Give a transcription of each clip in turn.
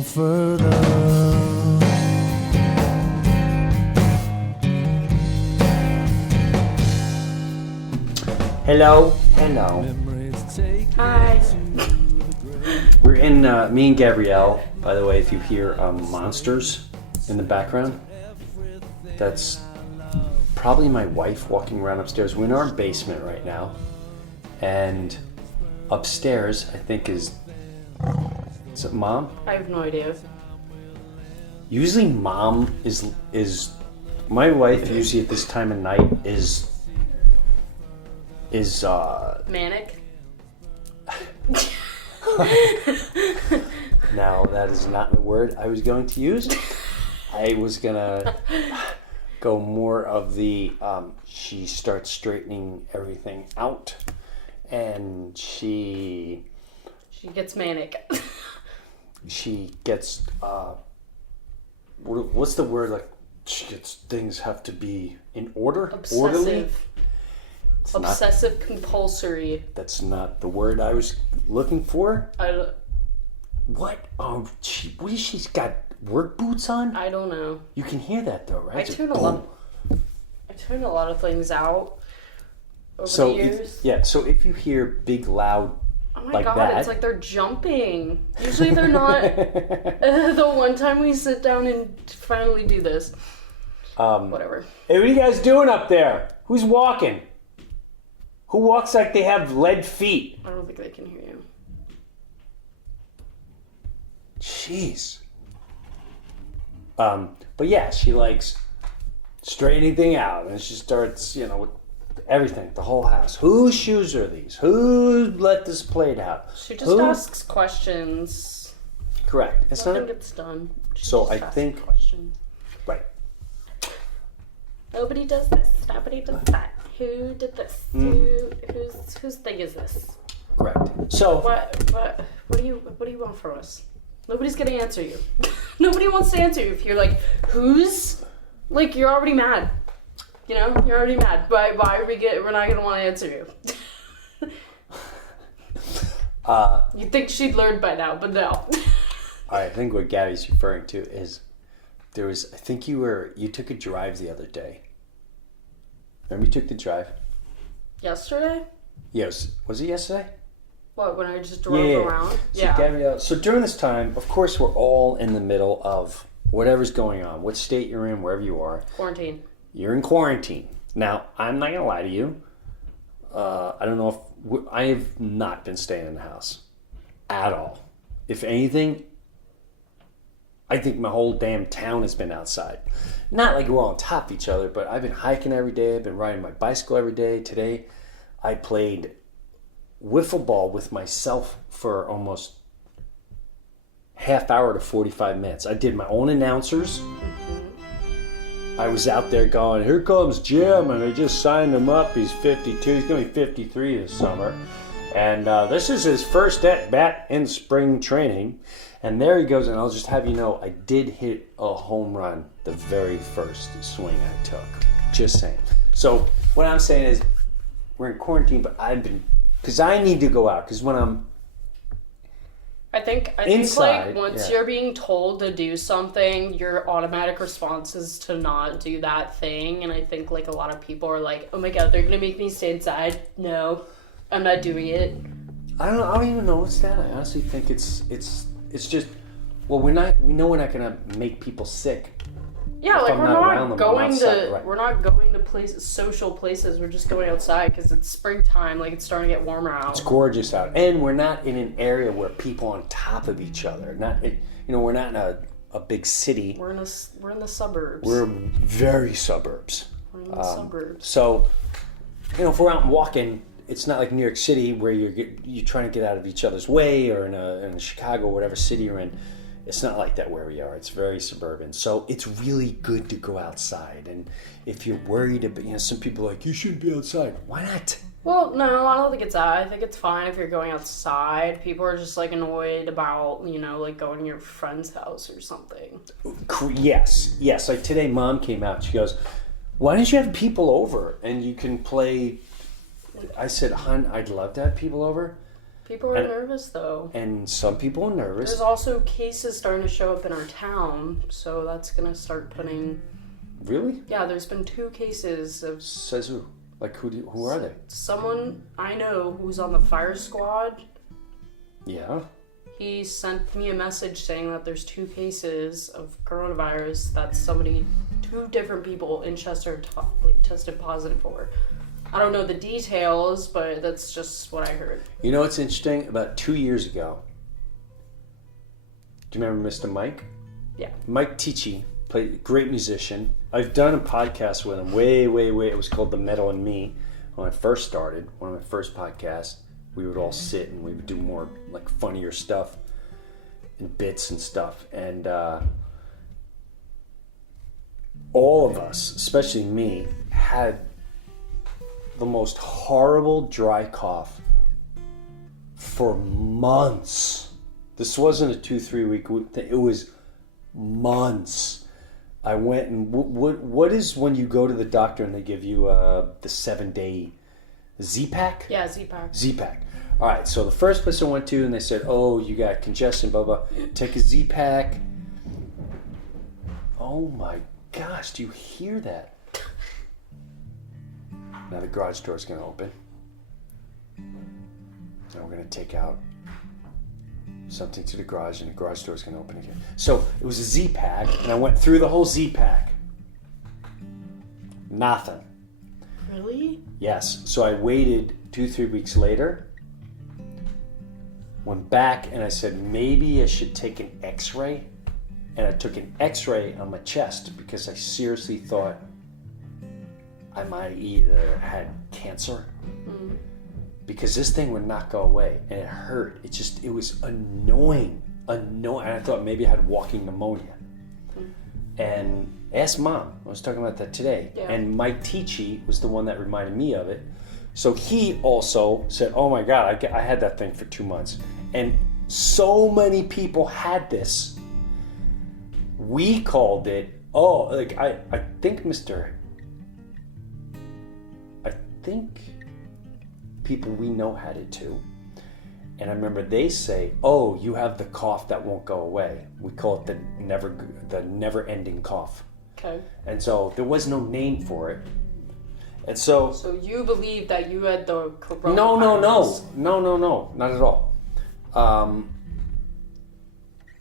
go further. Hello. Hi. We're in, me and Gabrielle, by the way, if you hear monsters in the background, that's probably my wife walking around upstairs. We're in our basement right now, and upstairs, I think, is it Mom? I have no idea. Usually Mom is my wife usually at this time of night is Manic? Now, that is not the word I was going to use. I was gonna go more of the, she starts straightening everything out, and she gets manic. she gets, what's the word, like, she gets, things have to be in order? Orderly? Obsessive compulsory. That's not the word I was looking for. What? What is she's got work boots on? I don't know. You can hear that though, right? I tune a lot of things out over the years. So if you hear big loud oh my like god, that, it's like they're jumping. Usually they're not. The one time we sit down and finally do this. Whatever. Hey, what are you guys doing up there? Who's walking? Who walks like they have lead feet? I don't think they can hear you. Jeez. But yeah, she likes straightening thing out, and she starts, with everything, the whole house. Whose shoes are these? Who let this plate out? She just asks questions. Correct. It's Nothing not. gets done. She So just I asks think. questions. Right. Nobody does this. Nobody does that. Who did this? Whose thing is this? Correct. So. What do you want from us? Nobody's gonna answer you. Nobody wants to answer you if you're like, who's? Like, you're already mad. You're already mad. Why are we're not gonna want to answer you? You'd think she'd learned by now, but no. I think what Gabby's referring to is I think you took a drive the other day. Remember you took the drive? Yesterday? Yes. Was it yesterday? What, when I just drove around? So Gabrielle, so during this time, of course, we're all in the middle of whatever's going on. What state you're in, wherever you are. Quarantine. You're in quarantine. Now, I'm not going to lie to you. I don't know if... I have not been staying in the house. At all. If anything, I think my whole damn town has been outside. Not like we're on top of each other, but I've been hiking every day. I've been riding my bicycle every day. Today, I played wiffle ball with myself for almost half hour to 45 minutes. I did my own announcers. I was out there going, here comes Jim, and I just signed him up. He's 52. He's going to be 53 this summer. And this is his first at-bat in spring training. And there he goes, and I'll just have you know, I did hit a home run the very first swing I took. Just saying. So what I'm saying is, we're in quarantine, but because I need to go out, because when I'm I think inside, like once you're being told to do something, your automatic response is to not do that thing. And I think like a lot of people are like, oh my god, they're gonna make me stay inside. No, I'm not doing it. I don't even know what's that. I honestly think it's just, well, we know we're not gonna make people sick. Yeah, like we're not going to places, social places. We're just going outside because it's springtime. Like it's starting to get warmer out. It's gorgeous out, and we're not in an area where people are on top of each other. We're not in a big city. We're in the suburbs. We're very suburbs. We're in the suburbs. So, if we're out walking, it's not like New York City where you're trying to get out of each other's way, or in Chicago, whatever city you're in. It's not like that where we are. It's very suburban. So it's really good to go outside. And if you're worried about, some people are like, you shouldn't be outside. Why not? Well, no, I don't think it's that. I think it's fine if you're going outside. People are just like annoyed about, like going to your friend's house or something. Yes. Like today, Mom came out. She goes, why don't you have people over and you can play? I said, hon, I'd love to have people over. People are nervous, though. And some people are nervous. There's also cases starting to show up in our town, so that's going to start putting... Really? Yeah, there's been 2 cases of... Says who? Like, who are they? Someone I know who's on the fire squad. Yeah. He sent me a message saying that there's 2 cases of coronavirus that 2 different people in Chester tested positive for. I don't know the details, but that's just what I heard. You know what's interesting? About 2 years ago, do you remember Mr. Mike? Yeah. Mike Ticci, great musician. I've done a podcast with him way. It was called The Metal and Me. When I first started, one of my first podcasts, we would all sit and we would do more like funnier stuff and bits and stuff. And all of us, especially me, had the most horrible dry cough for months. This wasn't a 2-3 week thing. It was months. I went and what is when you go to the doctor and they give you the 7-day Z-Pack? Yeah, Z-Pack. Z-Pack. All right, so the first place I went to and they said, oh, you got congestion, blah, blah. Take a Z-Pack. Oh my gosh, do you hear that? Now the garage door is going to open. And we're going to take out something to the garage, and the garage door is going to open again. So it was a Z-Pack, and I went through the whole Z-Pack. Nothing. Really? Yes. So I waited 2-3 weeks later, went back, and I said, maybe I should take an x-ray. And I took an x-ray on my chest because I seriously thought I might either had cancer because this thing would not go away and it hurt. It was annoying. And I thought maybe I had walking pneumonia. And ask Mom. I was talking about that today. Yeah. And Mike Ticci was the one that reminded me of it. So he also said, oh my God, I had that thing for 2 months. And so many people had this. We called it, I think people we know had it too. And I remember they say, oh, you have the cough that won't go away. We call it the never-ending cough. Okay. And so there was no name for it. And so... So you believe that you had the coronavirus? No, not at all.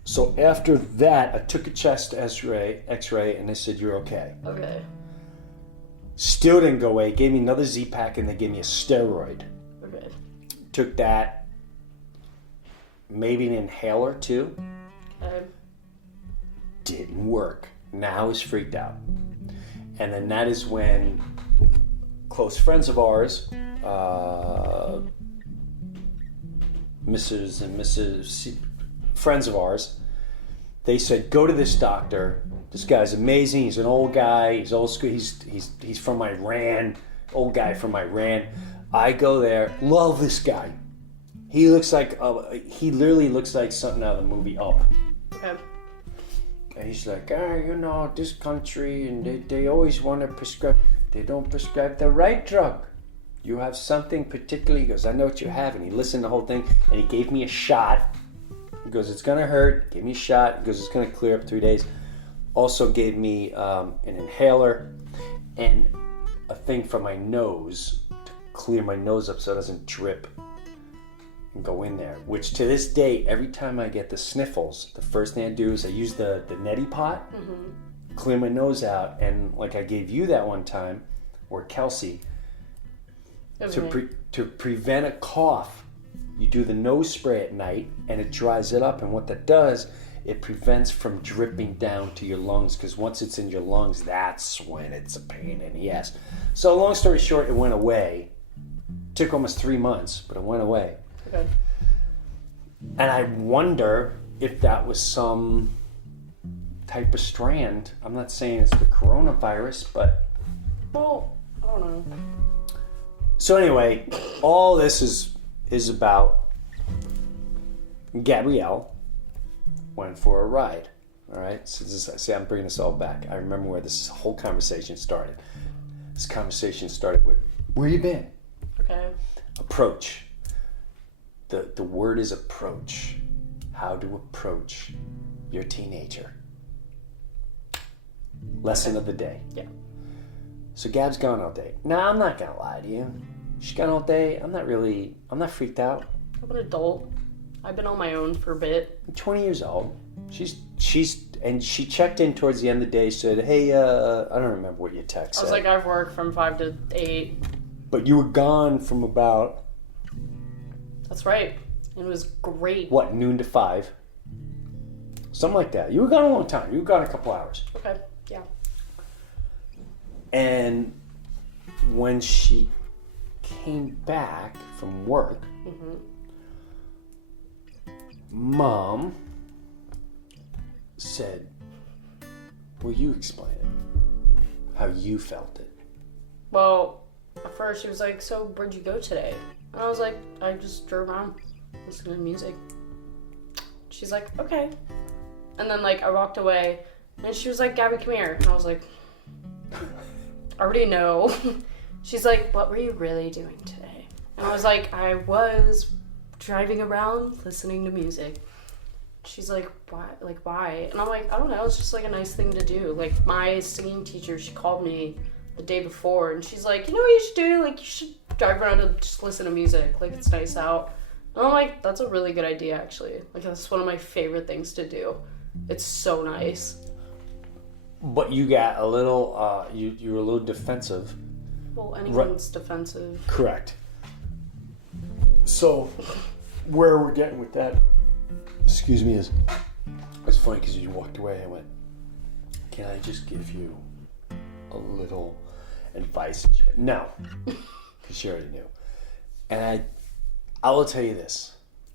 So after that, I took a chest X-ray, and they said, you're okay. Okay. Still didn't go away. Gave me another Z-Pack, and they gave me a steroid. Okay. Took that, maybe an inhaler too. Okay. Didn't work. Now he's freaked out. And then that is when close friends of ours, Mrs. and Mrs. friends of ours, they said, go to this doctor. This guy's amazing. He's an old guy. He's old school. He's from Iran. Old guy from Iran. I go there. Love this guy. He literally looks like something out of the movie Up. Okay. And he's like, this country, and they always want to prescribe. They don't prescribe the right drug. You have something particularly. He goes, I know what you have. And he listened to the whole thing, and he gave me a shot. He goes, it's going to hurt. Give me a shot. He goes, it's going to clear up 3 days. Also gave me an inhaler and a thing for my nose to clear my nose up so it doesn't drip and go in there. Which to this day, every time I get the sniffles, the first thing I do is I use the neti pot, clear my nose out, and like I gave you that one time, or Kelsey, to prevent a cough, you do the nose spray at night, and it dries it up. And what that does, it prevents from dripping down to your lungs, because once it's in your lungs, that's when it's a pain in the ass. So long story short, it went away. Took almost 3 months, but it went away. Okay. And I wonder if that was some type of strand. I'm not saying it's the coronavirus, but... Well, I don't know. So anyway, all this is about Gabrielle went for a ride. All right? So I'm bringing this all back. I remember where this whole conversation started. This conversation started with, where you been? Okay. Approach. the word is approach. How to approach your teenager. Lesson of the day. Yeah. So Gab's gone all day. Now, I'm not going to lie to you. She's gone all day. I'm not freaked out. I'm an adult. I've been on my own for a bit. I'm 20 years old. And she checked in towards the end of the day, said, hey, I don't remember what your text said. I was like, I've worked from 5 to 8. But you were gone from about... That's right. It was great. What, noon to 5? Something like that. You were gone a long time. You were gone a couple hours. Okay, yeah. And when she came back from work, Mom said, will you explain it? How you felt it? Well, at first she was like, so where'd you go today? And I was like, I just drove around listening to music. She's like, okay. And then like I walked away and she was like, Gabby, come here. And I was like, I already know. She's like, what were you really doing today? And I was like, I was driving around listening to music. She's like, why? Like, why? And I'm like, I don't know. It's just like a nice thing to do. Like my singing teacher, she called me the day before and she's like, you know what you should do? Like you should drive around and just listen to music. Like it's nice out. And I'm like, that's a really good idea actually. Like that's one of my favorite things to do. It's so nice. But you got a little, you were a little defensive. Well, anyone's defensive. Correct. So, where we're getting with that, excuse me, is it's funny because you walked away and I went, can I just give you a little advice? And she went, no, because she already knew. And I will tell you this.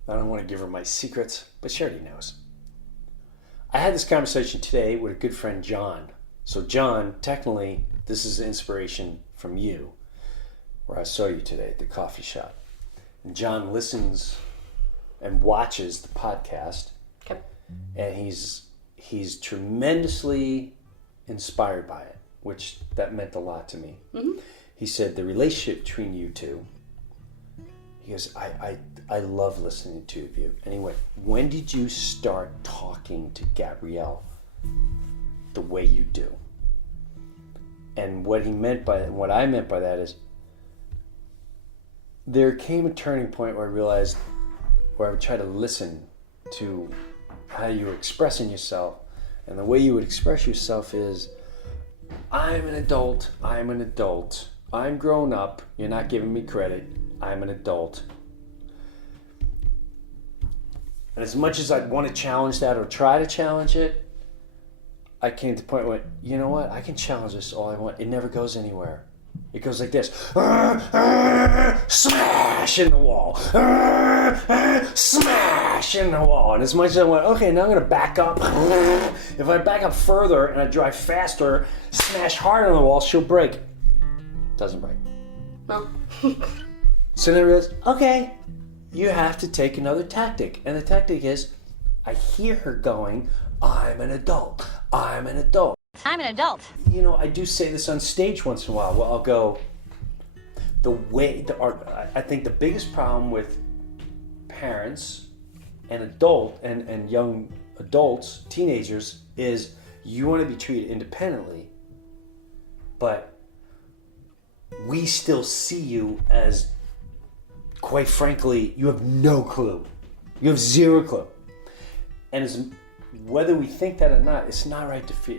I don't want to give her my secrets, but she already knows. I had this conversation today with a good friend, John. So John, technically, this is inspiration from you, where I saw you today at the coffee shop. And John listens and watches the podcast. Okay. And he's tremendously inspired by it, which that meant a lot to me. Mm-hmm. He said the relationship between you two, he goes, I love listening to you. And he went, when did you start talking to Gabrielle the way you do? And what I meant by that is there came a turning point where I realized, where I would try to listen to how you were expressing yourself. And the way you would express yourself is, I'm an adult, I'm grown up, you're not giving me credit, I'm an adult. And as much as I'd want to challenge that or try to challenge it, I came to the point where, you know what, I can challenge this all I want. It never goes anywhere. It goes like this. Smash in the wall. Smash in the wall. And as much as I went, okay, now I'm going to back up. If I back up further and I drive faster, smash harder on the wall, she'll break. Doesn't break. No. So then I realized, okay, you have to take another tactic. And the tactic is, I hear her going, I'm an adult. I'm an adult. I'm an adult. You know, I do say this on stage once in a while. Well, I'll go, I think the biggest problem with parents and young adults, teenagers, is you want to be treated independently, but we still see you as, quite frankly, you have no clue. You have zero clue. And whether we think that or not, it's not right to feel.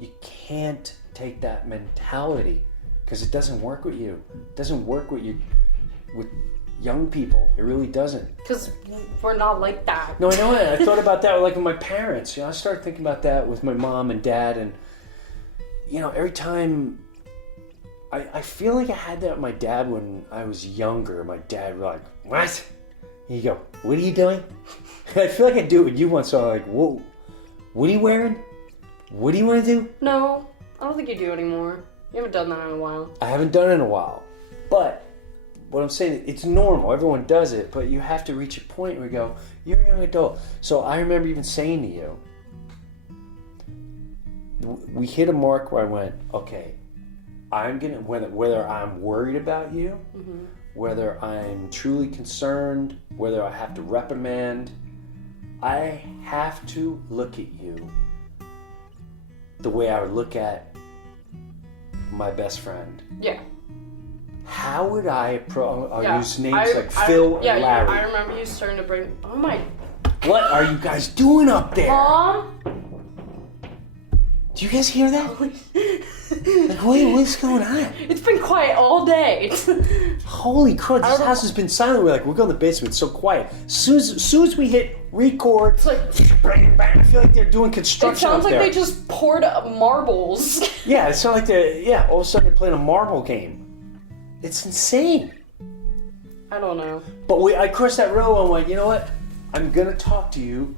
You can't take that mentality because it doesn't work with you. It doesn't work with young people. It really doesn't. Because we're not like that. No, I know it. I thought about that like with my parents. I started thinking about that with my mom and dad, and every time I feel like I had that with my dad when I was younger. My dad was like, "What?" And you go, "What are you doing?" I feel like I do it with you once. So I'm like, "Whoa, what are you wearing? What do you want to do?" No, I don't think you do anymore. You haven't done that in a while. I haven't done it in a while. But what I'm saying, it's normal. Everyone does it. But you have to reach a point where you go, you're a young adult. So I remember even saying to you, we hit a mark where I went, okay, I'm going to, whether I'm worried about you whether I'm truly concerned, whether I have to reprimand, I have to look at you the way I would look at my best friend. Yeah. How would I approach? I'll use names like I, Phil and yeah, Larry. I remember you starting to bring. Oh my. What are you guys doing up there? Mom. Do you guys hear that? Like, wait, what's going on? It's been quiet all day. Holy crap, this house has been silent. We're going to the basement, it's so quiet. As soon as we hit record, It's like, bang, bang, I feel like they're doing it construction sounds up like there. they just poured up marbles. Yeah, it sounds like all of a sudden they're playing a marble game. It's insane. I don't know. But I crossed that road and went, you know what? I'm going to talk to you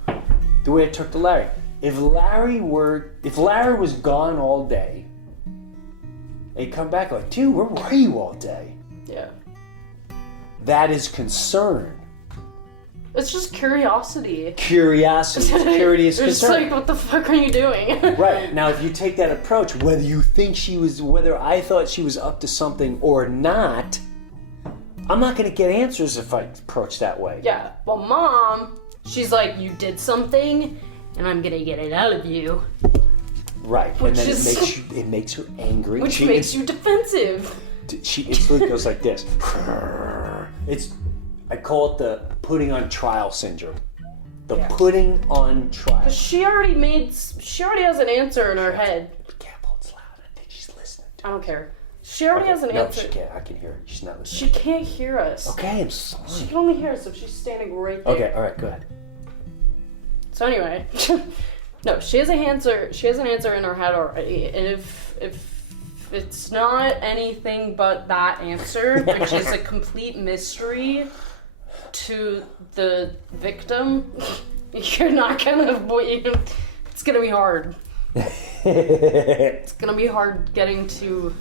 the way I talked to Larry. If Larry was gone all day, they'd come back like, dude, where were you all day? Yeah. That is concern. It's just curiosity. Curiosity. Security is It's concern. like, what the fuck are you doing? Right. Now, if you take that approach, whether I thought she was up to something or not, I'm not going to get answers if I approach that way. Yeah. Well, Mom, she's like, you did something, and I'm gonna get it out of you. Right. Which And then is- it makes her angry. Which makes you defensive. She instantly goes like this. I call it the putting on trial syndrome. The putting on trial. She already has an answer in her head. Be careful, it's loud. I think she's listening. I don't care. She already has an No, answer. she can't. I can hear her. She's not She listening. can't hear us. Okay, I'm sorry. She can only hear us if she's standing right there. Okay, all right, go ahead. So anyway, no, she has an answer. She has an answer in her head already, and if it's not anything but that answer, which is a complete mystery to the victim, you're not gonna. It's gonna be hard. It's gonna be hard getting to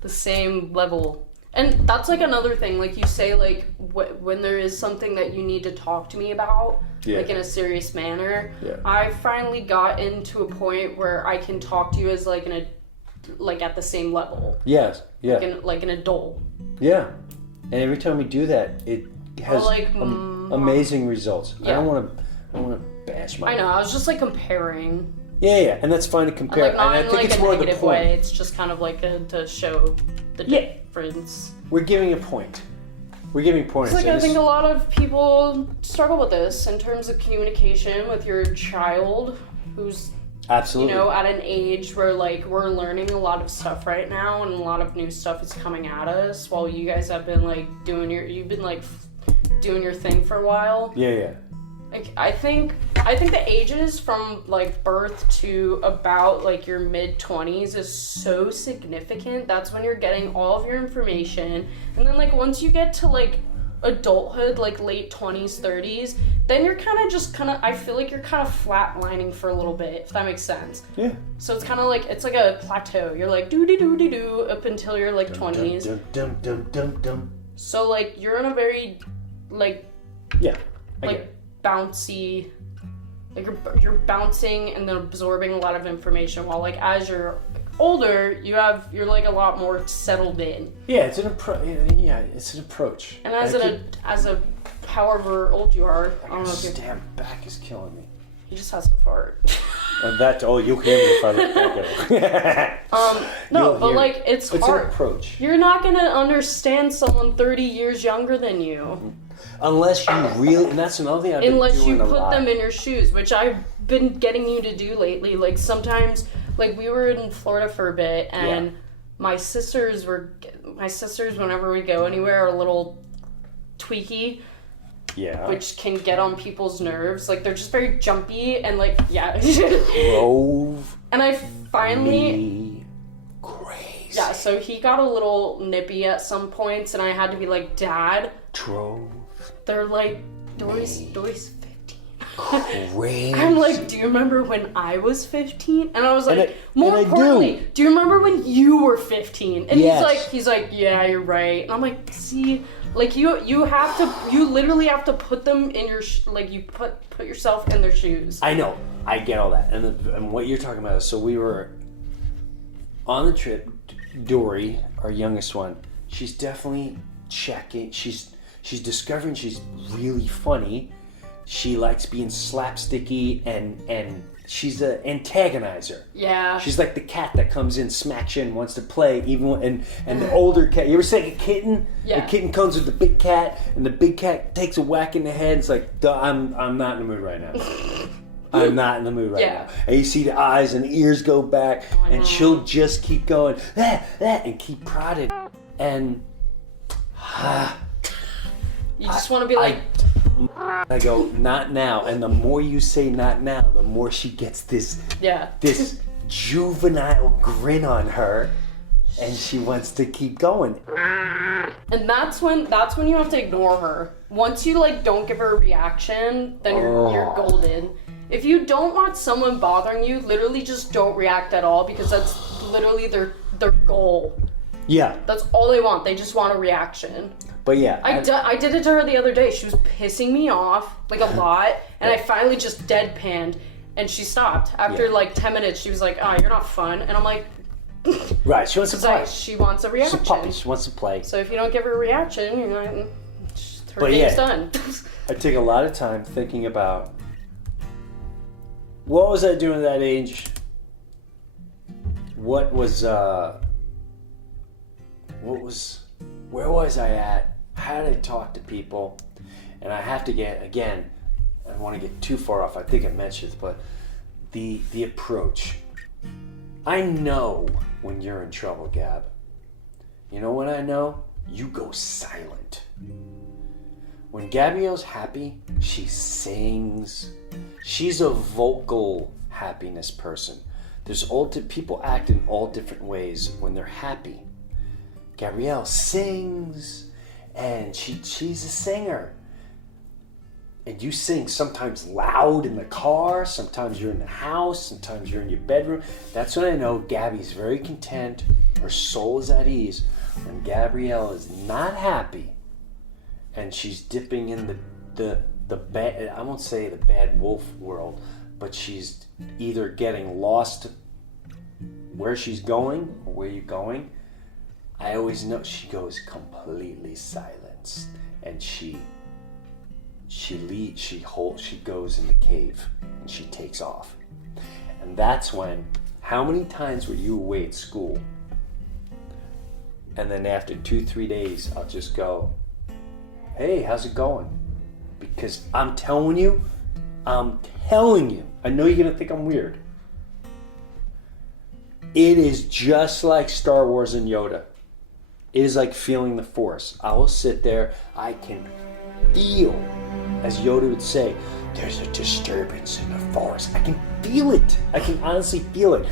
the same level. And that's like another thing, like you say, like when there is something that you need to talk to me about, like in a serious manner, I finally got into a point where I can talk to you as like at the same level. Yes, yeah. Like an adult. Yeah. And every time we do that, it has amazing results. Yeah. I don't want to bash my. I know. I was just like comparing. Yeah, and that's fine to compare. Like not and I in think like it's a more the negative point. way. It's just kind of like to show the difference. We're giving a point. We're giving points. It's like I think a lot of people struggle with this in terms of communication with your child, who's absolutely, at an age where like we're learning a lot of stuff right now, and a lot of new stuff is coming at us. While you guys have been like doing your thing for a while. Yeah. Like I think the ages from like birth to about like your mid-20s is so significant. That's when you're getting all of your information, and then like once you get to like adulthood, like late 20s, 30s, then you're I feel like you're kind of flatlining for a little bit, if that makes sense. Yeah. So it's kind of like it's like a plateau. You're like do up until you're like 20s. Dum. So like you're in a very like Yeah. I like get it. bouncy, like you're bouncing and then absorbing a lot of information, while like as you're older you're like a lot more settled in. Yeah, it's an approach. Yeah, it's an approach. And as a however old you are, I don't know if damn back is killing me. he just has to fart. And you'll hear me if I look back at it. No, but like it's hard. An approach. You're not gonna understand someone 30 years younger than you. Unless you really, and that's another thing I've been Unless doing you a put lot. them in your shoes, which I've been getting you to do lately. Like sometimes, like we were in Florida for a bit, and my sisters, whenever we go anywhere, are a little tweaky. Yeah. Which can get on people's nerves. Like they're just very jumpy and like Drove And I finally me crazy. Yeah, so he got a little nippy at some points, and I had to be like, Dad. Drove. They're like, Dory's 15. Crazy. I'm like, do you remember when I was 15? And I was like, And I more importantly, do you remember when you were 15? And Yes. he's like, yeah, you're right. And I'm like, see, like you literally have to put them in your, you put yourself in their shoes. I know. I get all that. And what you're talking about is, so we were on the trip. Dory, our youngest one, she's definitely checking. She's discovering she's really funny. She likes being slapsticky and she's an antagonizer. Yeah. She's like the cat that comes in, smacks you, and wants to play. Even when, and the older cat. You ever see like a kitten? Yeah. The kitten comes with the big cat, and the big cat takes a whack in the head. It's like, I'm not in the mood right now. I'm not in the mood right now. And you see the eyes and the ears go back, and she'll just keep going, and keep prodding. And you just want to be like... I go, not now. And the more you say not now, the more she gets this juvenile grin on her, and she wants to keep going. And that's when you have to ignore her. Once you like don't give her a reaction, then you're golden. If you don't want someone bothering you, literally just don't react at all, because that's literally their goal. Yeah. That's all they want. They just want a reaction. But yeah. I did it to her the other day. She was pissing me off, like a lot, and I finally just deadpanned, and she stopped. After like 10 minutes, she was like, "Oh, you're not fun." And I'm like... Right, she wants to play. She wants a reaction. She's a puppy. She wants to play. So if you don't give her a reaction, you're not... Her game's done. I take a lot of time thinking about... What was I doing at that age? Where was I at? How did I talk to people? And I have to get, again, I don't want to get too far off. I think I mentioned it, but the approach. I know when you're in trouble, Gab. You know what I know? You go silent. When Gabrielle's happy, she sings. She's a vocal happiness person. There's people act in all different ways when they're happy. Gabrielle sings, and she's a singer. And you sing sometimes loud in the car, sometimes you're in the house, sometimes you're in your bedroom. That's when I know Gabby's very content, her soul is at ease. When Gabrielle is not happy, and she's dipping in the bad, I won't say the bad wolf world, but she's either getting lost where she's going or where you're going, I always know she goes completely silent, and she goes in the cave and she takes off. And that's when, how many times were you away at school? And then after 2-3 days, I'll just go, "Hey, how's it going?" Because I'm telling you, I know you're gonna think I'm weird. It is just like Star Wars and Yoda. It is like feeling the Force. I will sit there, I can feel, as Yoda would say, there's a disturbance in the Force. I can feel it. I can honestly feel it.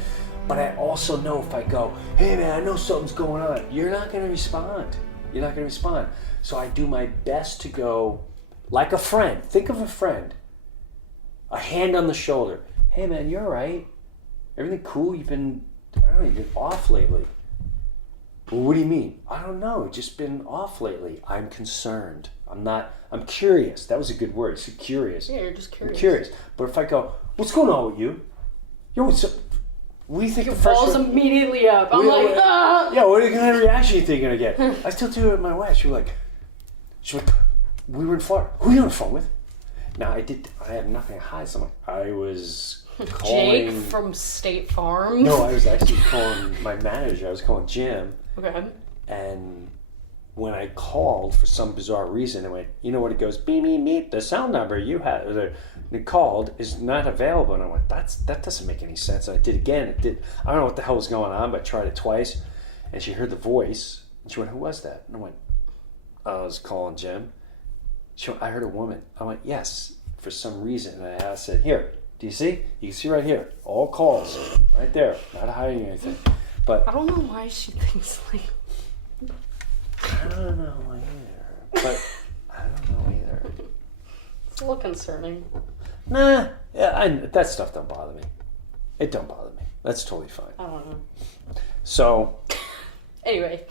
But I also know if I go, "Hey man, I know something's going on," you're not gonna respond. You're not gonna respond. So I do my best to go like a friend. Think of a friend. A hand on the shoulder. "Hey man, you're all right. Everything cool? You've been off lately." "Well, what do you mean?" "I don't know. Just been off lately." I'm concerned. I'm curious. That was a good word. So curious. Yeah, you're just curious. I'm curious. But if I go, "What's going on with you?" Yo, what's up? What do you think Your the first balls immediately up. I'm like, ah! Yeah, what kind of reaction you think you're gonna get? I still do it with my wife. She's like, "We were in Florida. Who are you on the phone with?" Now I have nothing to hide. So I'm like, I was calling Jake from State Farm. No, I was actually calling my manager. I was calling Jim. Okay. And when I called for some bizarre reason, it went, you know what? It goes, beep, beep, beep. The cell number you called is not available. And I went, that doesn't make any sense. And I did again. I don't know what the hell was going on, but I tried it twice. And she heard the voice. And she went, "Who was that?" And I went, "I was calling Jim." She went, "I heard a woman." I went, "Yes," for some reason. And I said, "Here, do you see? You can see right here. All calls. Right there. Not hiding anything." But I don't know why she thinks like... I don't know either. But I don't know either. It's a little concerning. Nah. Yeah, that stuff don't bother me. It don't bother me. That's totally fine. I don't know. So... Anyway,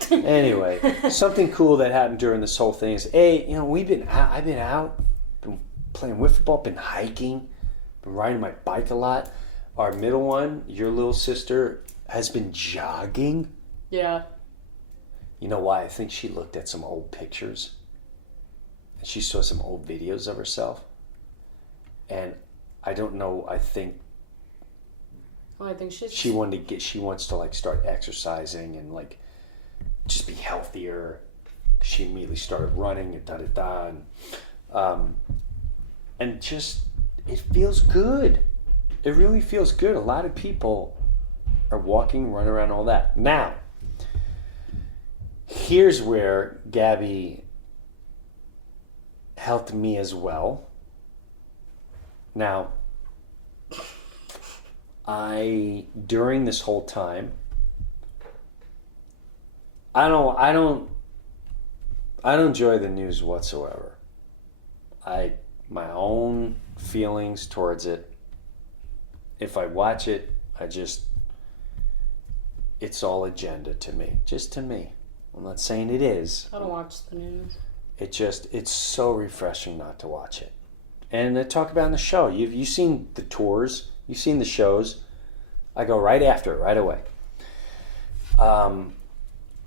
something cool that happened during this whole thing is, I've been out, been playing wiffle ball, been hiking, been riding my bike a lot. Our middle one, your little sister, has been jogging. yeah. You know why? I think she looked at some old pictures. And she saw some old videos of herself. And I don't know, I think Well, I think she wants to like start exercising and like just be healthier. She immediately started running and and just it feels good. It really feels good. A lot of people are walking, running around, all that. Now, here's where Gabby helped me as well. Now, during this whole time, I don't enjoy the news whatsoever. My own feelings towards it. If I watch it, it's all agenda to me. Just to me. I'm not saying it is. I don't watch the news. It's so refreshing not to watch it. And they talk about in the show. You've seen the tours. You've seen the shows. I go right after it, right away.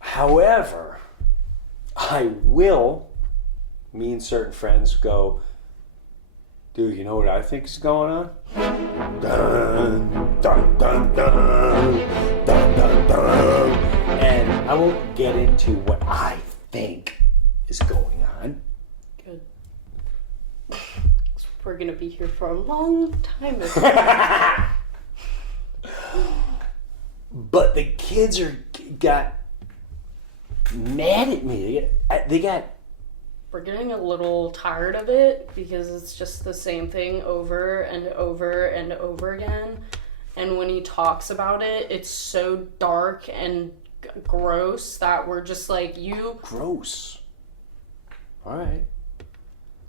However, me and certain friends go, dude, you know what I think is going on? Dun, dun, dun, dun, dun, dun, dun. And I won't get into what I think is going on. Good. We're going to be here for a long time. But the kids got mad at me. We're getting a little tired of it because it's just the same thing over and over and over again. And when he talks about it, it's so dark and gross that we're just like, Gross. All right.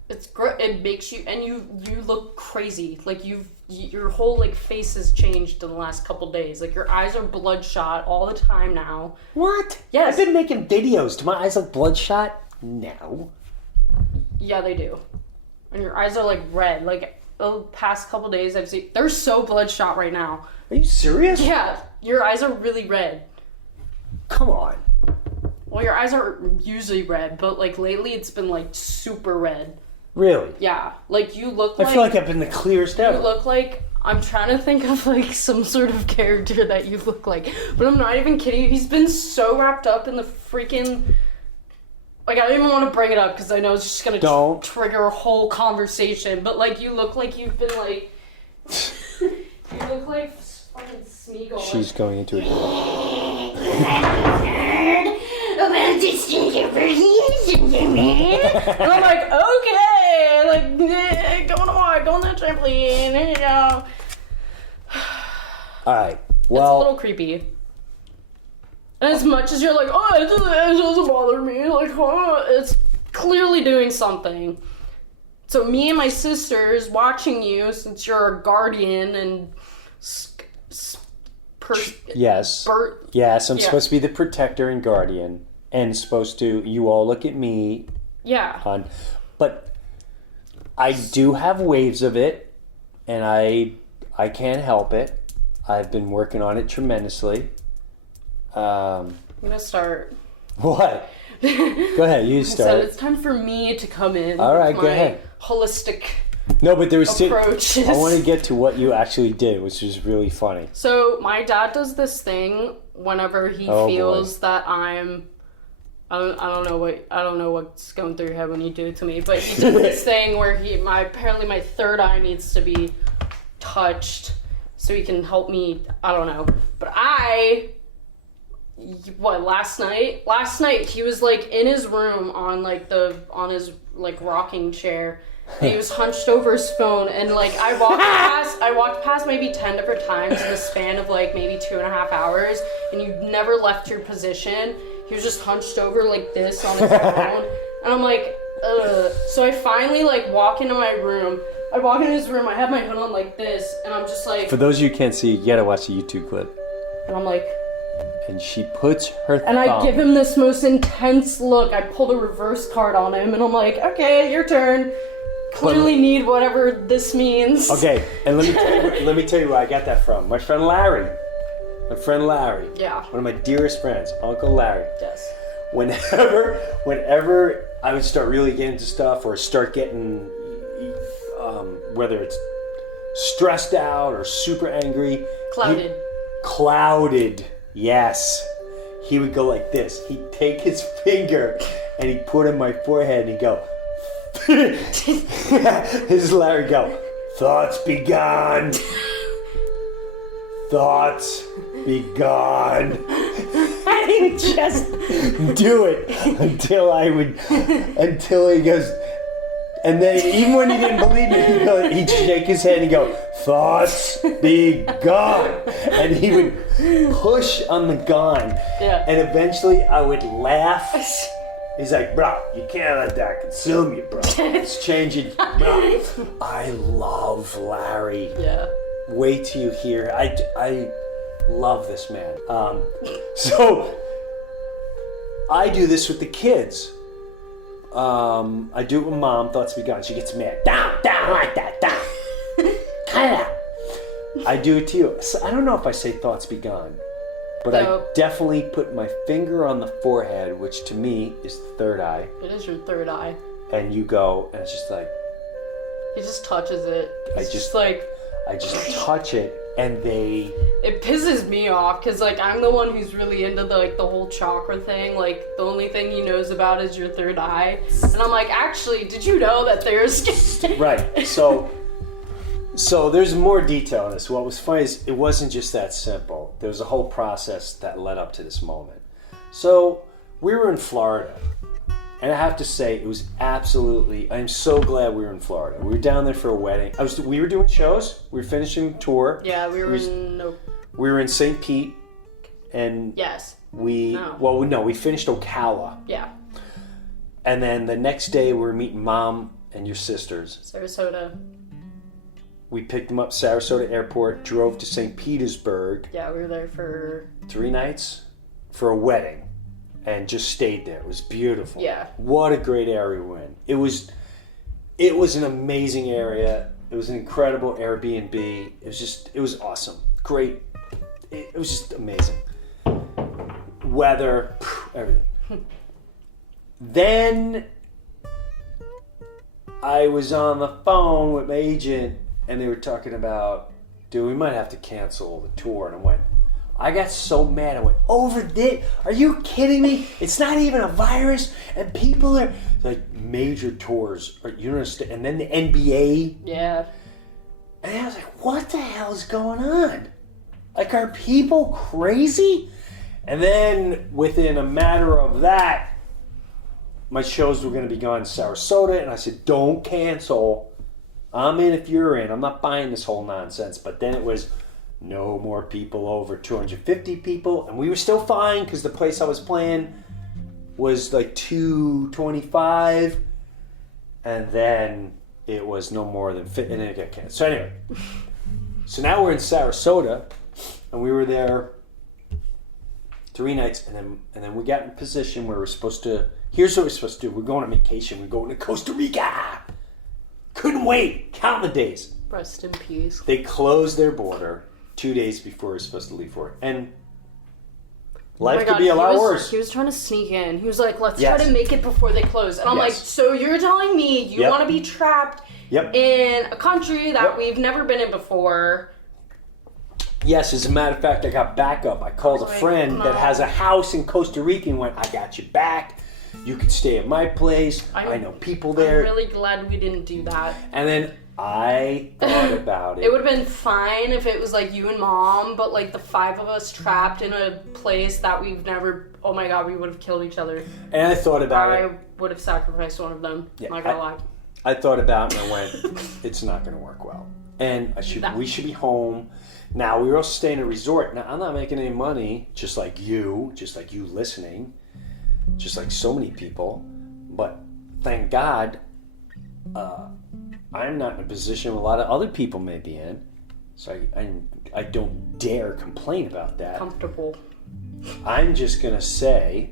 It makes you, and you look crazy. Like your whole like face has changed in the last couple days. Like your eyes are bloodshot all the time now. What? Yes. I've been making videos. Do my eyes look bloodshot? No. Yeah, they do. And your eyes are like red. Like the past couple days I've seen, they're so bloodshot right now. Are you serious? Yeah, your eyes are really red. Come on. Well, your eyes are usually red, but like lately it's been like super red. Really? Yeah, like you look I feel like I've been the clearest ever. You look like, I'm trying to think of like some sort of character that you look like, but I'm not even kidding you. He's been so wrapped up in the freaking, like I don't even want to bring it up because I know it's just gonna trigger a whole conversation. But like you look like you've been like, you look like fucking Smeagol. She's going into it. About this and I'm like, okay, like go on that trampoline. There you go. All right. It's a Well, little creepy. And as much as you're like, oh, it doesn't bother me, like, oh, it's clearly doing something. So me and my sisters watching you, since you're a guardian and yes, I'm supposed to be the protector and guardian, and supposed to. You all look at me. Yeah. But I do have waves of it, and I can't help it. I've been working on it tremendously. I'm gonna start. What? Go ahead, you start. So it's time for me to come in. All right, with go my ahead. Holistic No, but there was approaches. I want to get to what you actually did, which was really funny. So my dad does this thing whenever he feels that I don't know what's going through your head when you do it to me, but he does this thing where apparently my third eye needs to be touched so he can help me. I don't know, but last night he was like in his room on his like rocking chair. And he was hunched over his phone, and like I walked past maybe 10 different times in the span of like maybe 2.5 hours, and you never left your position. He was just hunched over like this on his phone, and I'm like, ugh. So I finally like walk into my room. I walk into his room. I have my hood on like this, and I'm just like. For those of you who can't see, you gotta watch the YouTube clip. And I'm like. And she puts her thumb. And I give him this most intense look. I pull the reverse card on him, and I'm like, okay, your turn. Clearly need whatever this means. Okay, and let me tell you where I got that from. My friend Larry. Yeah. One of my dearest friends, Uncle Larry. Yes. whenever I would start really getting into stuff or start getting, whether it's stressed out or super angry. Clouded, yes. He would go like this. He'd take his finger and he'd put in my forehead and he'd go, this is Larry go, thoughts be gone. Thoughts be gone. And he would just do it until he goes, and then even when he didn't believe me, he'd shake his head and he'd go, thoughts be gone. And he would push on the gun. Yeah. And eventually I would laugh. He's like, bro, you can't let that consume you, bro. It's changing. Bro. I love Larry. Yeah. Wait till you hear. I love this man. So I do this with the kids. I do it with Mom. Thoughts be gone. She gets mad. Down, like that, down. Cut it out. I do it to you. So I don't know if I say thoughts be gone, but I definitely put my finger on the forehead, which to me is the third eye. It is your third eye. And you go, and it's just like. He just touches it. I just touch it, and they. It pisses me off because like I'm the one who's really into the whole chakra thing. Like the only thing he knows about is your third eye, and I'm like, actually, did you know that there's right? So there's more detail in this. What was funny is it wasn't just that simple. There was a whole process that led up to this moment. So we were in Florida. And I have to say, it was absolutely, I'm so glad we were in Florida. We were down there for a wedding. We were doing shows. We were finishing tour. Yeah, we were in St. Pete. And yes. we finished Ocala. Yeah. And then the next day we were meeting Mom and your sisters. Sarasota. We picked them up Sarasota Airport, drove to St. Petersburg. Yeah, we were there for 3 nights for a wedding. And just stayed there. It was beautiful. Yeah. What a great area we're in. It was an amazing area. It was an incredible Airbnb. It was awesome. Great. It was just amazing. Weather, everything. Then I was on the phone with my agent and they were talking about, dude, we might have to cancel the tour. And I got so mad. I went, over this? Are you kidding me? It's not even a virus. And people are like major tours. You understand? And then the NBA. Yeah. And I was like, what the hell is going on? Like, are people crazy? And then within a matter of that, my shows were going to be gone in Sarasota. And I said, don't cancel. I'm in if you're in. I'm not buying this whole nonsense. But then it was... no more people over 250 people. And we were still fine because the place I was playing was like 225. And then it was no more than 50. And then it got canceled. So anyway. So now we're in Sarasota. And we were there 3 nights. And then we got in position where we're supposed to... Here's what we're supposed to do. We're going on vacation. We're going to Costa Rica. Couldn't wait. Count the days. Rest in peace. They closed their border 2 days before we were supposed to leave for it. And life could be a lot worse. He was trying to sneak in. He was like, let's try to make it before they close. And I'm like, so you're telling me you want to be trapped in a country that we've never been in before? Yes, as a matter of fact, I got backup. I called a friend that has a house in Costa Rica and went, I got you back. You could stay at my place. I know people there. I'm really glad we didn't do that. And then I thought about it. It would have been fine if it was like you and Mom, but like the 5 of us trapped in a place that we've never... Oh my God, we would have killed each other. And I thought about it. I would have sacrificed one of them. Yeah, not gonna lie. I thought about it and I went, it's not going to work well. And we should be home. Now, we were also staying at a resort. Now, I'm not making any money, just like you listening, just like so many people. But thank God, I'm not in a position a lot of other people may be in. So I don't dare complain about that. Comfortable. I'm just going to say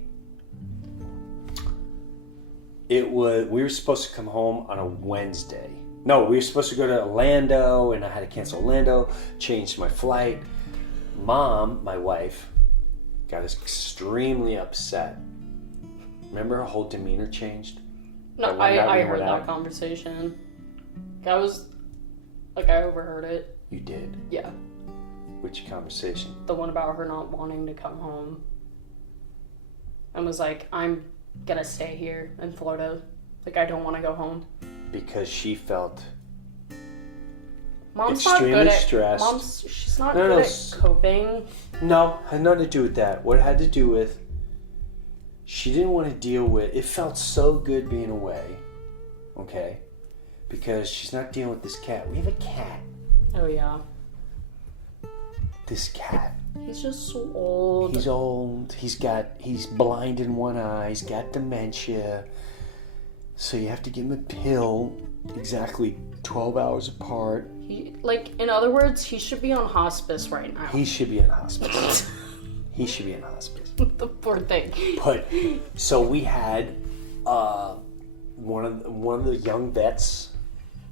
we were supposed to come home on a Wednesday. No, we were supposed to go to Orlando, and I had to cancel Orlando, changed my flight. Mom, my wife, got extremely upset Remember her whole demeanor changed? No, I heard that conversation. I was, like, I overheard it. You did? Yeah. Which conversation? The one about her not wanting to come home. And was like, I'm gonna stay here in Florida. Like, I don't want to go home. Because she felt Mom's extremely not good at, stressed. She's not good at coping. No, had nothing to do with that. What it had to do with, she didn't want to deal with, it felt so good being away, okay? Because she's not dealing with this cat. We have a cat. Oh, yeah. This cat. He's just so old. He's old. He's blind in one eye. He's got dementia. So you have to give him a pill exactly 12 hours apart. In other words, he should be on hospice right now. He should be in hospice. He should be in hospice. The poor thing. But so we had one of the young vets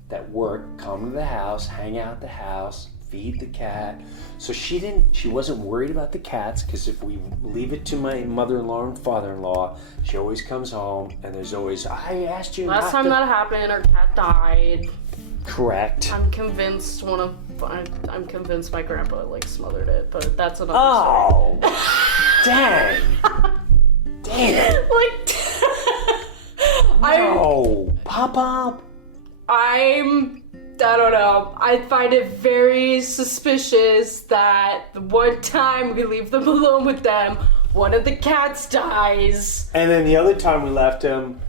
that work come to the house, hang out at the house, feed the cat. So she wasn't worried about the cats, because if we leave it to my mother-in-law and father-in-law, she always comes home and there's always, I asked you. Last time that happened, our cat died. Correct. I'm convinced I'm convinced my grandpa like smothered it, but that's another story. Oh, dang. Damn. Like, no, Pop. I don't know. I find it very suspicious that the one time we leave them alone with them, one of the cats dies. And then the other time we left him,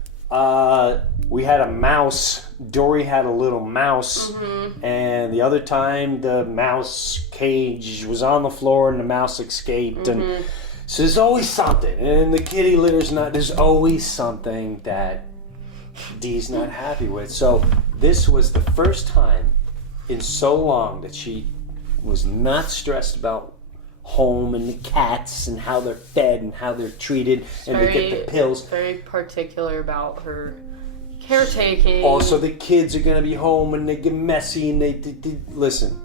we had a mouse. Dory had a little mouse. Mm-hmm. And the other time the mouse cage was on the floor and the mouse escaped. Mm-hmm. And so there's always something. And the kitty litter's not, there's always something that Dee's not happy with. So this was the first time in so long that she was not stressed about home and the cats and how they're fed and how they're treated and they get the pills. Very particular about her caretaking. Also, the kids are going to be home and they get messy and they listen,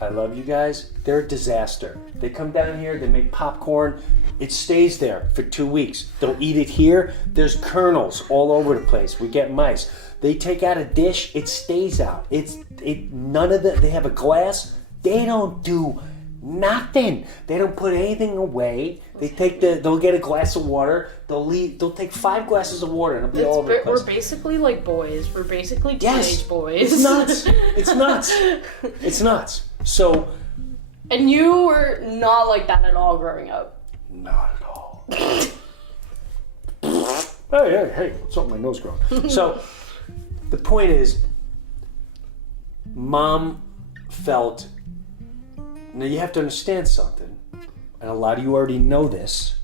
I love you guys. They're a disaster. They come down here, they make popcorn. It stays there for 2 weeks. They'll eat it here. There's kernels all over the place. We get mice. They take out a dish, it stays out. None of they have a glass. They don't do nothing. They don't put anything away. They'll get a glass of water. They'll take 5 glasses of water and it'll be all over the place. We're basically like boys. We're basically teenage boys. It's nuts. It's nuts. It's nuts. So. And you were not like that at all growing up. Not at all. Hey, what's up? My nose growing. So, the point is, Mom felt, now you have to understand something, and a lot of you already know this.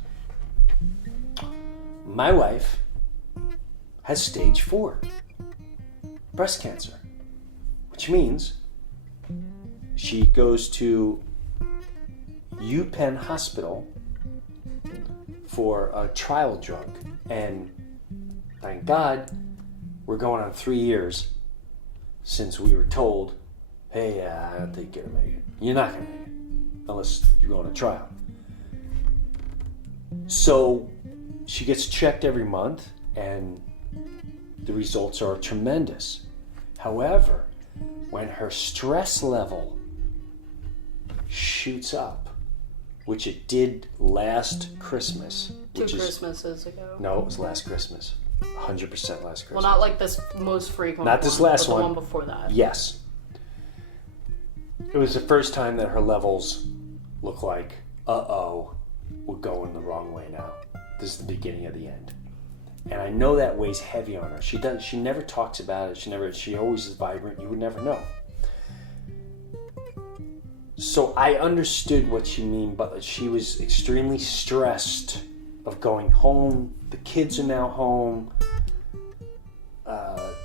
My wife has stage 4 breast cancer, which means she goes to UPenn Hospital for a trial drug, and thank God we're going on 3 years since we were told, hey, I don't think you're gonna make it. You're not gonna make it unless you're going to trial. So she gets checked every month and the results are tremendous. However, when her stress level shoots up, which it did last Christmas. Two Christmases ago. No, it was last Christmas. 100% last Christmas. Well, not like this most frequent Not this last but one. The one before that. Yes. It was the first time that her levels looked like, we're going the wrong way now. This is the beginning of the end. And I know that weighs heavy on her. She never talks about it. She always is vibrant. You would never know. So I understood what she mean, but she was extremely stressed of going home. The kids are now home,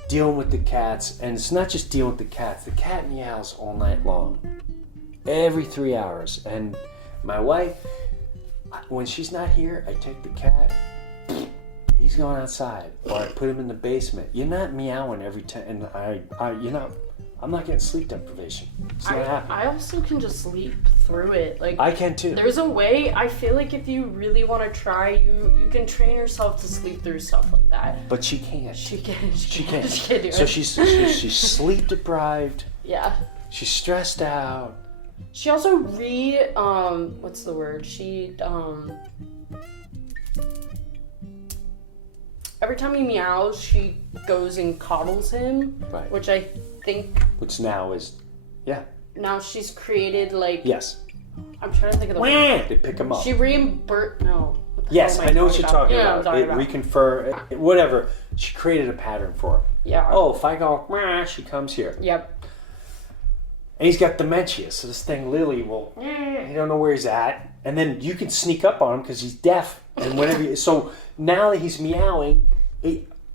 dealing with the cats. And it's not just dealing with the cats. The cat meows all night long, every 3 hours. And my wife, when she's not here, I take the cat, he's going outside. Or I put him in the basement. You're not meowing every time. And you're not I'm not getting sleep deprivation. It's not happening. I also can just sleep through it. Like I can too. there's a way. I feel like if you really want to try, you can train yourself to sleep through stuff like that. But she can't. She can't. She can't. She can't do So it. she's sleep deprived. Yeah. She's stressed out. She also what's the word? Every time he meows, she goes and coddles him. Right. Which I think Which now is, yeah. now she's created like. Yes. I'm trying to think of the word. They pick him up. She reimbursed. No. What the Yes, hell am I know what you're talking You know about. what I'm talking about. Reconfirm, whatever. She created a pattern for him. Yeah. Oh, if I go, "Meow," she comes here. Yep. And he's got dementia, so this thing literally will, you don't know where he's at. And then you can sneak up on him because he's deaf. And whenever so now that he's meowing,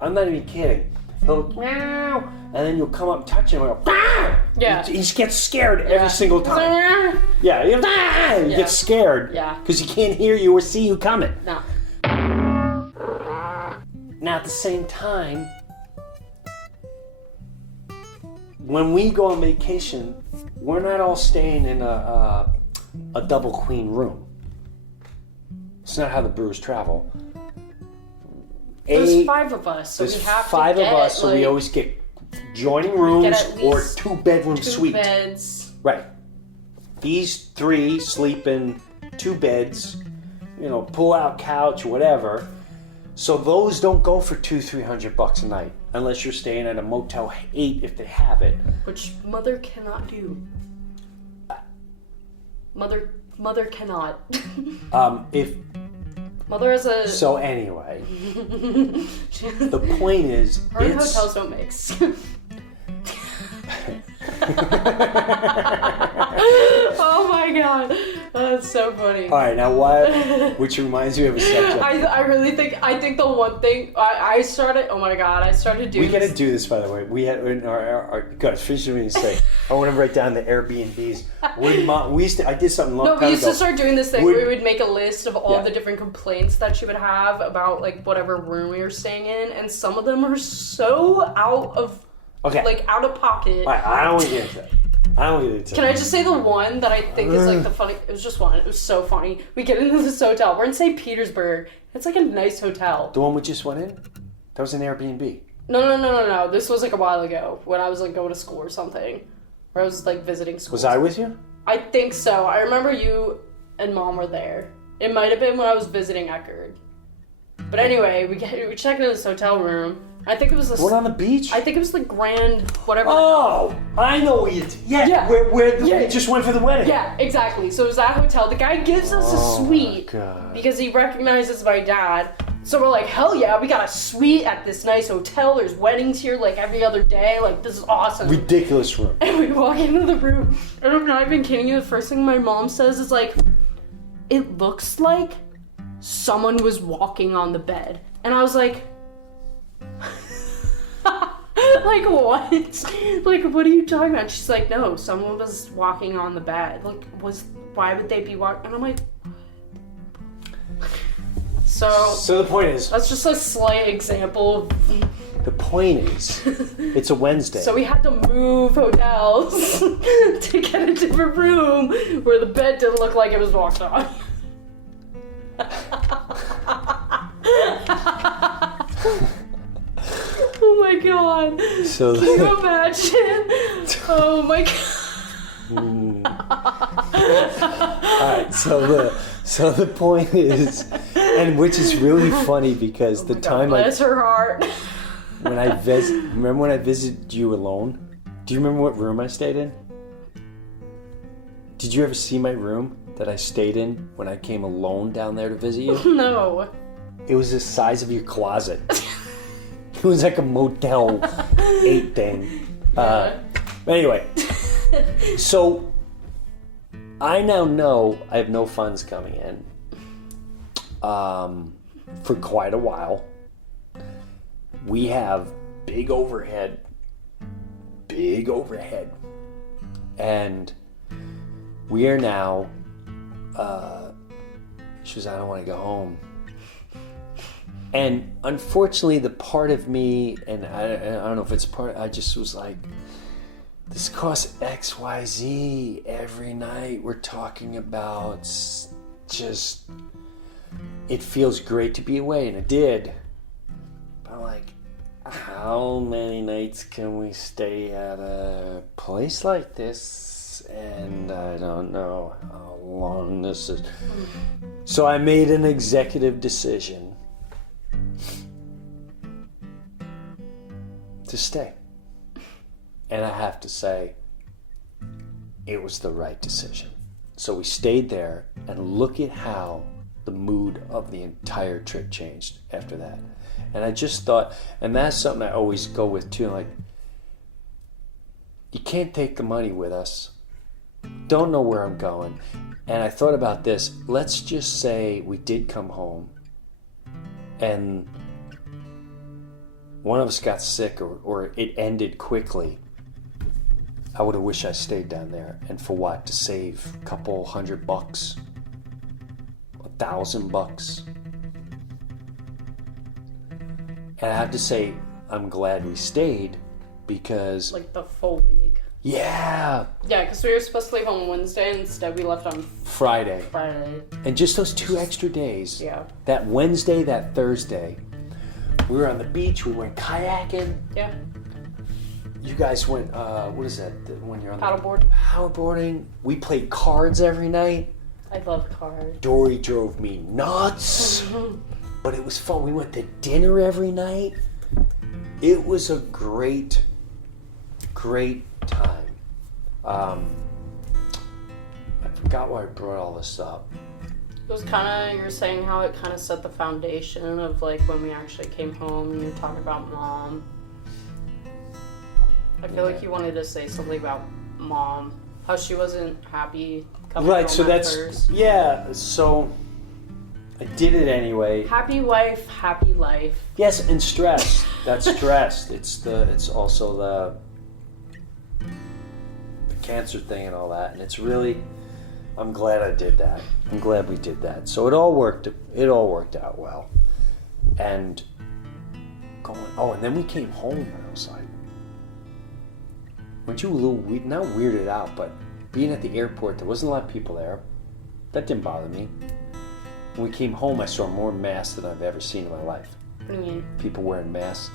I'm not even kidding. He'll meow, and then you'll come up and touch him and go, "Ah!" Yeah. He just gets scared every single time. Yeah, he gets scared. Yeah. Because he can't hear you or see you coming. No. Now at the same time, when we go on vacation, we're not all staying in a double queen room. It's not how the Brewers travel. There's 5 of us, so we There's have 5 to get of us, so we like, always get joining rooms at or least 2-bedroom 2 suite. beds. Right. These 3 sleep in 2 beds, pull out couch, whatever. So those don't go for $200-300 a night unless you're staying at a Motel 8 if they have it. Which mother cannot do. Mother cannot. If Mother has a. so, anyway, the point is, Her and hotels don't mix. Oh my god, that's so funny. All right, now what? Which reminds me of a subject. I think the one thing I started. Oh my god, I started doing. We got to do this, by the way. We had in our guys. Finish what you say. I want to write down the Airbnbs. I did something long time ago. We used to start doing this thing where we would make a list of all the different complaints that she would have about like whatever room we were staying in, and some of them are so out of out of pocket. All right, I don't want to get into that. Can I just say the one that I think is like the funny? It was just one. It was so funny. We get into this hotel. We're in St. Petersburg. It's like a nice hotel. The one we just went in? That was an Airbnb. No. This was like a while ago when I was like going to school or something. Where I was like visiting school. Was I with you? I think so. I remember you and Mom were there. It might have been when I was visiting Eckerd. But anyway, we checked into this hotel room. I think it was the one on the beach. I think it was the Grand whatever. Oh, I know what you. Yeah. Where we just went for the wedding. Yeah, exactly. So it was that hotel. The guy gives us a suite because he recognizes my dad. So we're like, hell yeah, we got a suite at this nice hotel. There's weddings here like every other day. Like this is awesome. Ridiculous room. And we walk into the room. And I'm not even kidding you. The first thing my mom says is like, it looks like someone was walking on the bed. And I was like. Like what? Like what are you talking about? She's like, no, someone was walking on the bed. Like why would they be walking? And I'm like, so the point is, that's just a slight example. The point is, it's a Wednesday. So we had to move hotels to get a different room where the bed didn't look like it was walked on. Oh my god. So can you imagine? Oh my god. Alright, so the point is, and which is really funny because the time bless her heart. remember when I visited you alone? Do you remember what room I stayed in? Did you ever see my room that I stayed in when I came alone down there to visit you? No. It was the size of your closet. It was like a Motel 8 thing. Anyway, so I now know I have no funds coming in for quite a while. We have big overhead, and we are now. She was, I don't want to go home. And unfortunately, the part of me, and I don't know if it's part, I just was like, this costs XYZ every night. We're talking about just, it feels great to be away, and it did. But I'm like, how many nights can we stay at a place like this? And I don't know how long this is. So I made an executive decision to stay. And I have to say, it was the right decision. So we stayed there, and look at how the mood of the entire trip changed after that. And I just thought, and that's something I always go with too, like, you can't take the money with us. Don't know where I'm going. And I thought about this. Let's just say we did come home and one of us got sick, or it ended quickly. I would have wished I stayed down there. And for what? To save a couple $100, $1,000. And I have to say, I'm glad we stayed, because... Like the full week. Yeah. Yeah, because we were supposed to leave on Wednesday, and instead we left on Friday. And just those 2 extra days. Yeah. That Wednesday, that Thursday. We were on the beach. We went kayaking. Yeah. You guys went, what is that, when you're on Paddleboarding. Paddleboarding. We played cards every night. I love cards. Dory drove me nuts. But it was fun. We went to dinner every night. It was a great, great time. I forgot why I brought all this up. It was kind of, you were saying how it kind of set the foundation of like when we actually came home and you were talking about Mom. I feel like you wanted to say something about Mom, how she wasn't happy coming Right, home so at that's, first. yeah, so I did it anyway. Happy wife, happy life. Yes, and stress. That's stress. It's also the cancer thing and all that, and it's really, I'm glad I did that. I'm glad we did that. So it all worked out well. And and then we came home, and I was like, weren't you a little not weirded out, but being at the airport, there wasn't a lot of people there. That didn't bother me. When we came home, I saw more masks than I've ever seen in my life. What do you mean? People wearing masks.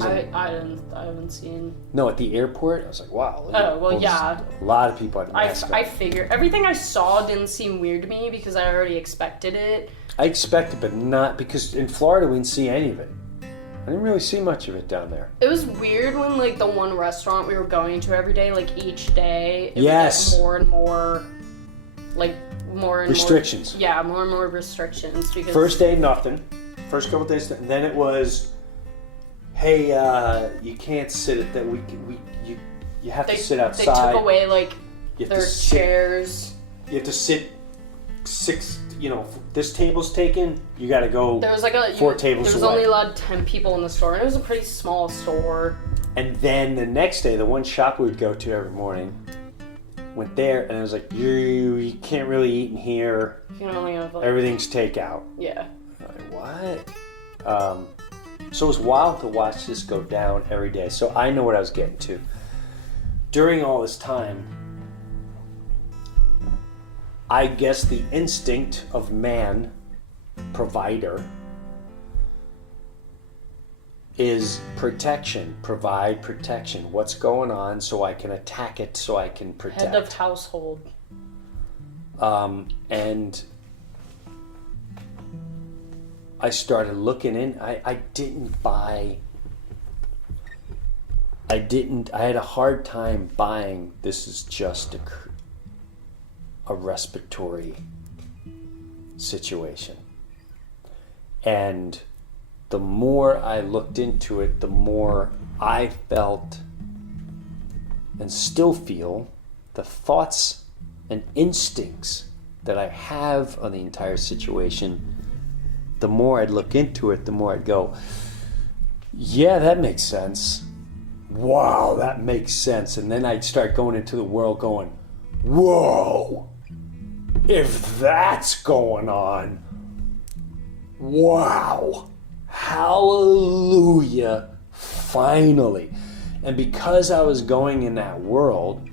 I haven't seen. No, at the airport, I was like, wow. Oh, well, yeah. A lot of people had masks I on. figured. Everything I saw didn't seem weird to me because I already expected it. I expected, but not, because in Florida we didn't see any of it. I didn't really see much of it down there. It was weird when, like, the one restaurant we were going to every day, like, each day, it Yes. would get more and more, like, more and Restrictions. more... Yeah, more and more restrictions, because... First day, nothing. First couple days, and then it was, hey, you can't sit at that. You have to sit outside. They took away, like, You have their to sit- chairs. You have to sit 6, this table's taken, you gotta go There was, like, 4 tables There was away. only allowed 10 people in the store, and it was a pretty small store. And then the next day, the one shop we would go to every morning, went there, and it was like, you can't really eat in here. You can only have, like... Everything's takeout. Yeah. I'm like, what? So it was wild to watch this go down every day. So I know what I was getting to. During all this time, I guess the instinct of man, provider, is protection. Provide protection. What's going on so I can attack it, so I can protect. Head of household. And I started looking in. I had a hard time buying this is just a respiratory situation. And the more I looked into it, the more I felt and still feel the thoughts and instincts that I have on the entire situation. The more I'd look into it, the more I'd go, yeah, that makes sense. Wow, that makes sense. And then I'd start going into the world going, whoa, if that's going on, wow, hallelujah, finally. And because I was going in that world,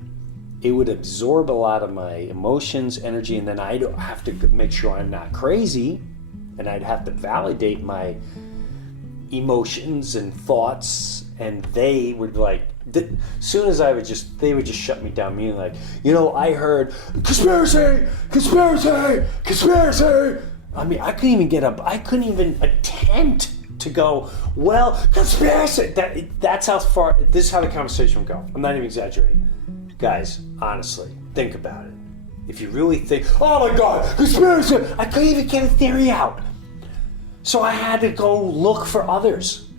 it would absorb a lot of my emotions, energy, and then I'd have to make sure I'm not crazy, and I'd have to validate my emotions and thoughts, and they would like, as soon as they would just shut me down, meaning like, I heard conspiracy. I mean, I couldn't even attempt to go, well, conspiracy. This is how the conversation would go. I'm not even exaggerating. Guys, honestly, think about it. If you really think, oh my God, conspiracy, I couldn't even get a theory out. So I had to go look for others.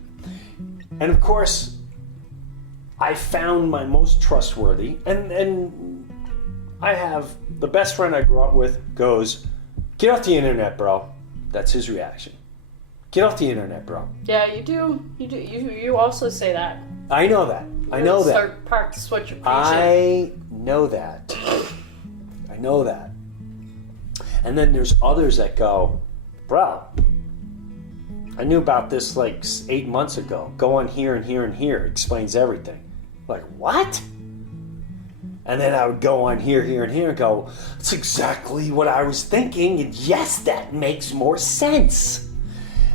And of course, I found my most trustworthy, and I have the best friend I grew up with goes, get off the internet, bro. That's his reaction. Get off the internet, bro. Yeah, you do. You also say that. I know that. Start practice what you're preaching. I know that. And then there's others that go, bro, I knew about this like 8 months ago. Go on here and here and here. It explains everything. Like, what? And then I would go on here, here, and here and go, that's exactly what I was thinking. And yes, that makes more sense.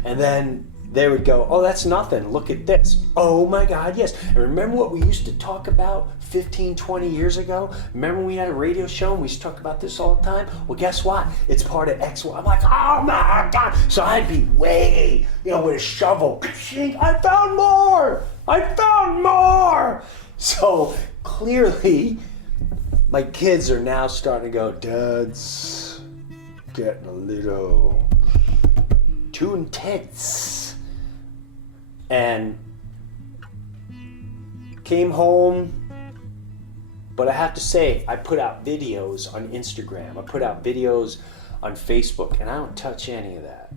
And then they would go, oh, that's nothing. Look at this. Oh my God, yes. And remember what we used to talk about 15, 20 years ago? Remember when we had a radio show and we used to talk about this all the time? Well, guess what? It's part of X. I'm like, oh my God. So I'd be way, with a shovel. I found more. So clearly, my kids are now starting to go, Dad's getting a little too intense. And came home, but I have to say, I put out videos on Instagram. I put out videos on Facebook, and I don't touch any of that.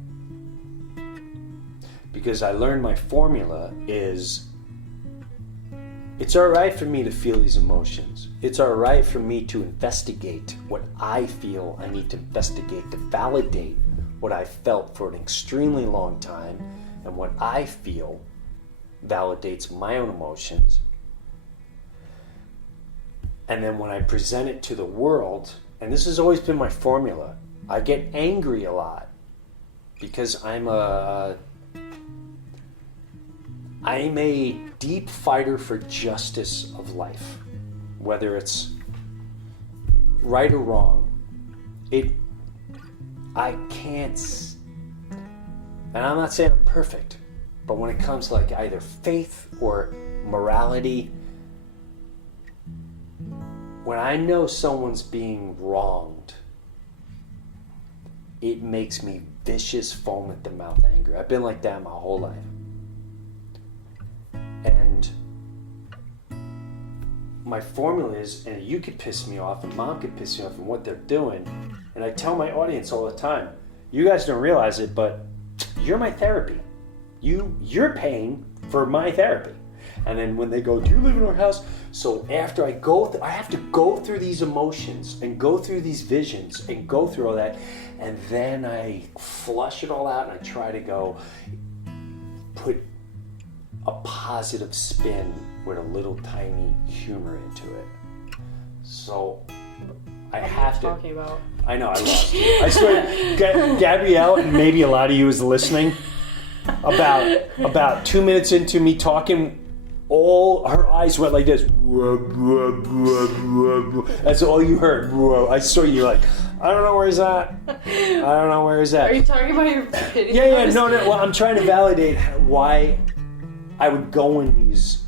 Because I learned my formula is, it's all right for me to feel these emotions. It's all right for me to investigate what I feel I need to investigate, to validate what I felt for an extremely long time, and what I feel validates my own emotions. And then when I present it to the world, and this has always been my formula, I get angry a lot because I'm a deep fighter for justice of life, whether it's right or wrong. I can't, and I'm not saying I'm perfect, but when it comes to like either faith or morality, when I know someone's being wronged, it makes me vicious, foam at the mouth angry. I've been like that my whole life. And my formula is, and you could piss me off, and Mom could piss me off in what they're doing. And I tell my audience all the time, you guys don't realize it, but you're my therapy. You're paying for my therapy. And then when they go, do you live in our house? So after I have to go through these emotions and go through these visions and go through all that. And then I flush it all out and I try to go put a positive spin with a little tiny humor into it. So I have to. What are you talking about? I know, I lost you. I swear, Gabrielle, and maybe a lot of you is listening, about 2 minutes into me talking, all her eyes went like this. That's all you heard. I saw you like, I don't know where he's at. Are you talking about your video? Yeah, no. Well, I'm trying to validate why I would go in these,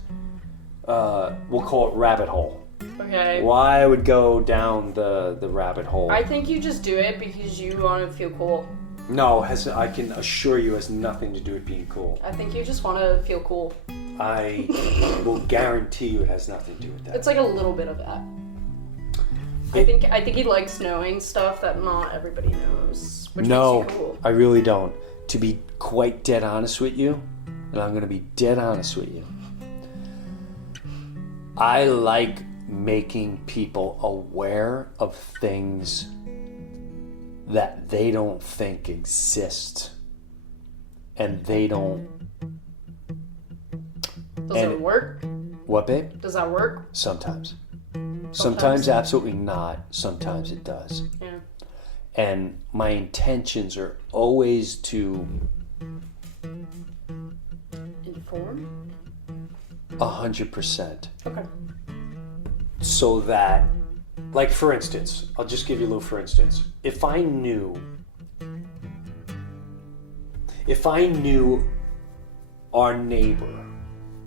we'll call it rabbit hole. Okay. Why I would go down the rabbit hole. I think you just do it because you want to feel cool. No, I can assure you, has nothing to do with being cool. I think you just want to feel cool. I will guarantee you it has nothing to do with that. It's like a little bit of that. I think he likes knowing stuff that not everybody knows, which makes you cool. I really don't. To be quite dead honest with you, and I'm going to be dead honest with you, I like making people aware of things that they don't think exist, and they don't. Does it work? What, babe? Does that work? Sometimes. Sometimes absolutely not. Sometimes it does. Yeah. And my intentions are always to Inform? 100%. Okay. So that, like for instance, I'll just give you a little for instance. If I knew our neighbor,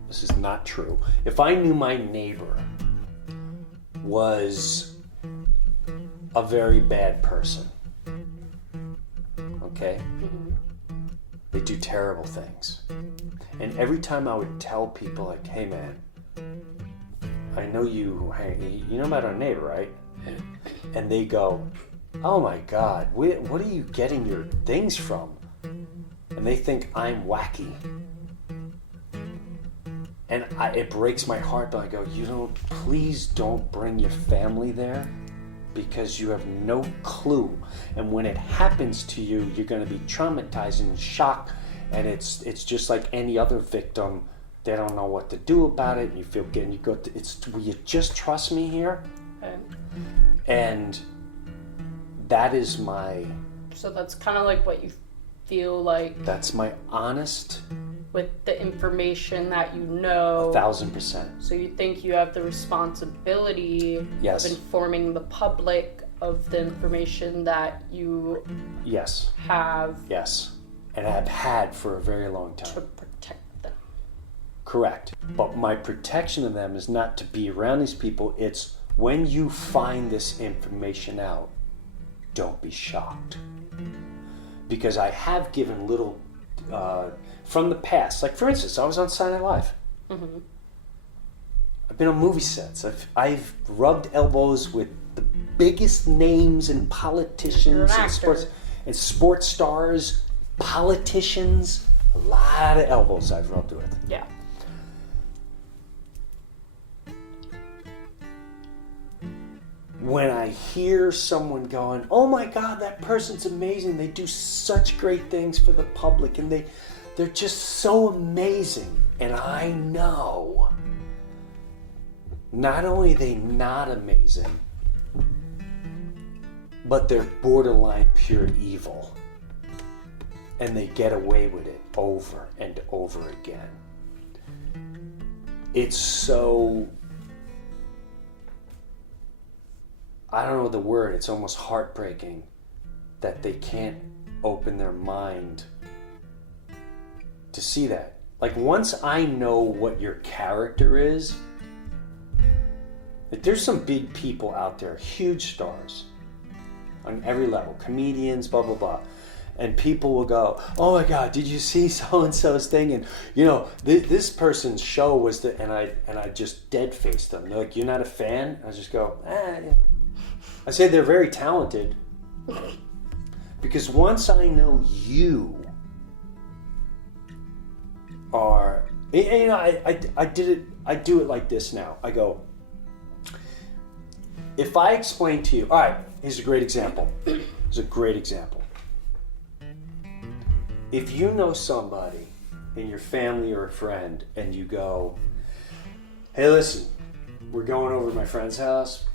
this is not true, if I knew my neighbor was a very bad person, okay? They do terrible things. And every time I would tell people, like, hey man, I know you know about our neighbor, right? And they go, oh my God, what are you getting your things from? And they think I'm wacky. And it breaks my heart, but I go, please don't bring your family there, because you have no clue. And when it happens to you, you're going to be traumatized and shocked. And it's just like any other victim. They don't know what to do about it. And you feel good. And you go, will you just trust me here? Okay. And that is my... So that's kind of like what you feel like... That's my honest... With the information that you know... 1,000%. So you think you have the responsibility Yes. of informing the public of the information that you... Yes. Have... Yes. And have had for a very long time. To protect them. Correct. But my protection of them is not to be around these people. It's when you find this information out, don't be shocked. Because I have given little, from the past, like for instance, I was on Saturday Night Live. Mm-hmm. I've been on movie sets. I've rubbed elbows with the biggest names and politicians and sports stars, politicians. A lot of elbows I've rubbed with. Yeah. When I hear someone going, oh my God, that person's amazing. They do such great things for the public and they're just so amazing. And I know, not only are they not amazing, but they're borderline pure evil. And they get away with it over and over again. It's so... I don't know the word, it's almost heartbreaking that they can't open their mind to see that. Like once I know what your character is, like there's some big people out there, huge stars on every level, comedians, blah, blah, blah. And people will go, oh my God, did you see so-and-so's thing? And you know, this person's show was and I just dead-faced them. They're like, you're not a fan? I just go, yeah. I say they're very talented because once I know you are, you know, I do it like this now. I go, if I explain to you, all right, here's a great example. Here's a great example. If you know somebody in your family or a friend and you go, hey, listen, we're going over to my friend's house.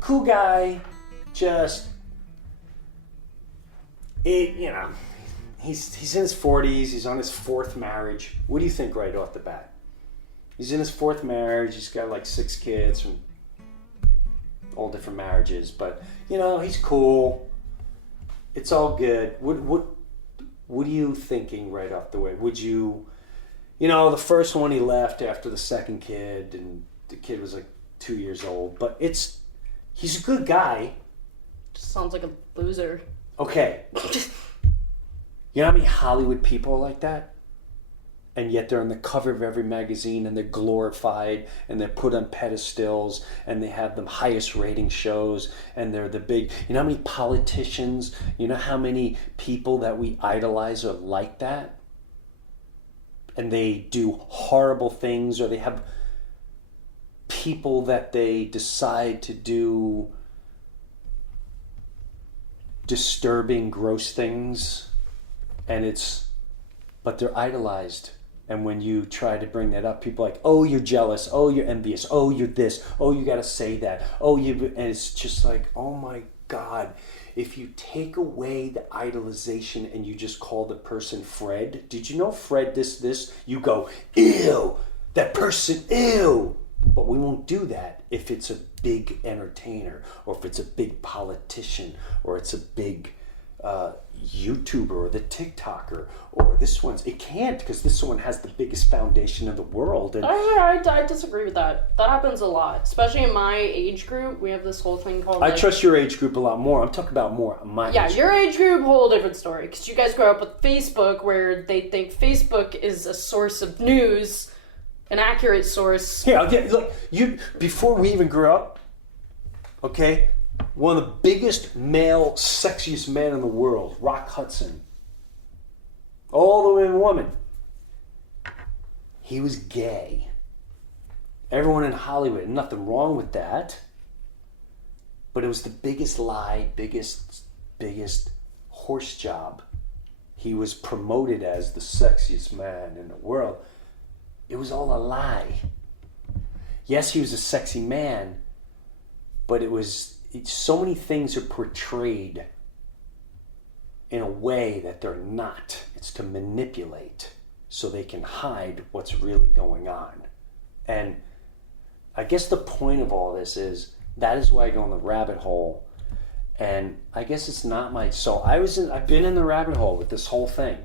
Cool guy, just, you know, he's in his 40s, he's on his fourth marriage. What do you think right off the bat? He's in his fourth marriage, he's got like 6 kids from all different marriages, but, you know, he's cool. It's all good. What are you thinking right off the way? Would you, you know, the first one he left after the second kid, and the kid was like 2 years old, but he's a good guy. Just sounds like a loser. Okay. You know how many Hollywood people are like that? And yet they're on the cover of every magazine and they're glorified and they're put on pedestals and they have the highest rating shows and they're the big, you know how many politicians, you know how many people that we idolize are like that? And they do horrible things, or they have people that they decide to do disturbing, gross things, and but they're idolized And when you try to bring that up, people are like, oh, you're jealous. Oh, you're envious. Oh, you're this. Oh, you got to say that. Oh, and it's just like, oh my God. If you take away the idolization and you just call the person Fred, did you know Fred this? You go, ew, that person, ew. But we won't do that if it's a big entertainer or if it's a big politician or it's a big YouTuber or the TikToker or this one's. It can't, because this one has the biggest foundation in the world. And I disagree with that. That happens a lot, especially in my age group. We have this whole thing called. I trust your age group a lot more. I'm talking about more my age your age group, whole different story. Because you guys grow up with Facebook, where they think Facebook is a source of news, an accurate source. Here, look. You before we even grew up, okay. One of the biggest male, sexiest men in the world, Rock Hudson. All the way in woman. He was gay. Everyone in Hollywood, nothing wrong with that. But it was the biggest lie, biggest horse job. He was promoted as the sexiest man in the world. It was all a lie. Yes, he was a sexy man, but so many things are portrayed in a way that they're not. It's to manipulate so they can hide what's really going on. And I guess the point of all this is that is why I go in the rabbit hole. And I guess it's not so I've been in the rabbit hole with this whole thing.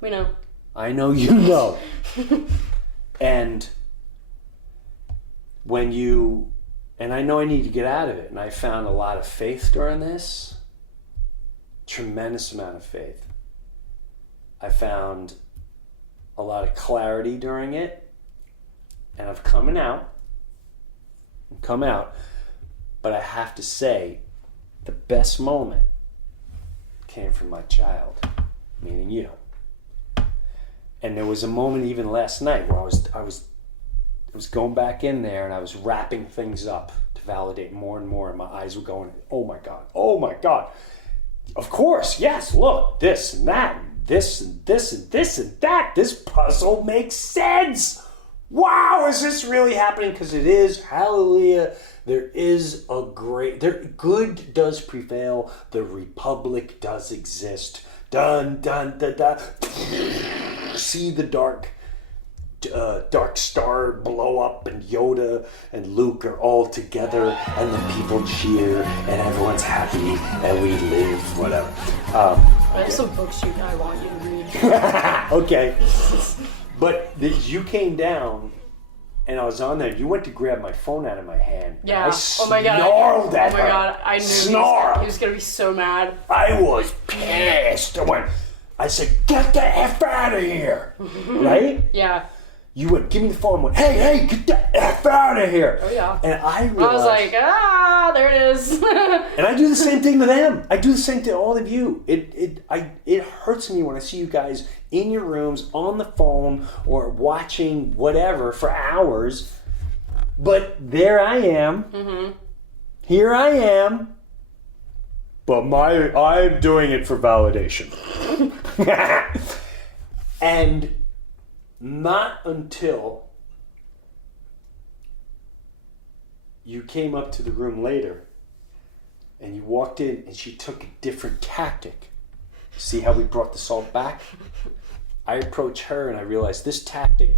We know. I know you know. And and I know I need to get out of it. And I found a lot of faith during this. Tremendous amount of faith. I found a lot of clarity during it. And I've come out. But I have to say, the best moment came from my child, meaning you. And there was a moment even last night where I was going back in there and I was wrapping things up to validate more and more, and my eyes were going, oh my God. Of course, yes, look, this and that, this and this and this and that. This puzzle makes sense. Wow, is this really happening? Because it is, hallelujah. There is good does prevail. The republic does exist. Dun, dun, dun, dun. See the dark star blow up, and Yoda and Luke are all together, and the people cheer, and everyone's happy, and we live, whatever. I have some books I want you to read. Okay. But you came down, and I was on there. You went to grab my phone out of my hand. Yeah. I snarled at her. Oh my God. I knew he was going to be so mad. I was pissed. I said, get the F out of here. Right? Yeah. You went, give me the phone. I went, hey, get the F out of here. Oh, yeah. And I realized. I was like, there it is. And I do the same thing to them. I do the same to all of you. It hurts me when I see you guys in your rooms, on the phone, or watching whatever for hours. But there I am. Mm-hmm. Here I am. But I'm doing it for validation. And not until you came up to the room later and you walked in and she took a different tactic. See how we brought the salt back? I approached her and I realized this tactic.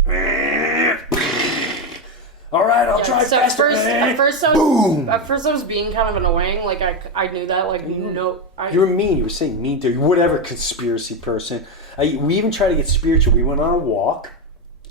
All right, I'll try faster. At first I was being kind of annoying. Like I knew that. Like no, you were mean. You were saying mean to whatever conspiracy person. We even tried to get spiritual. We went on a walk.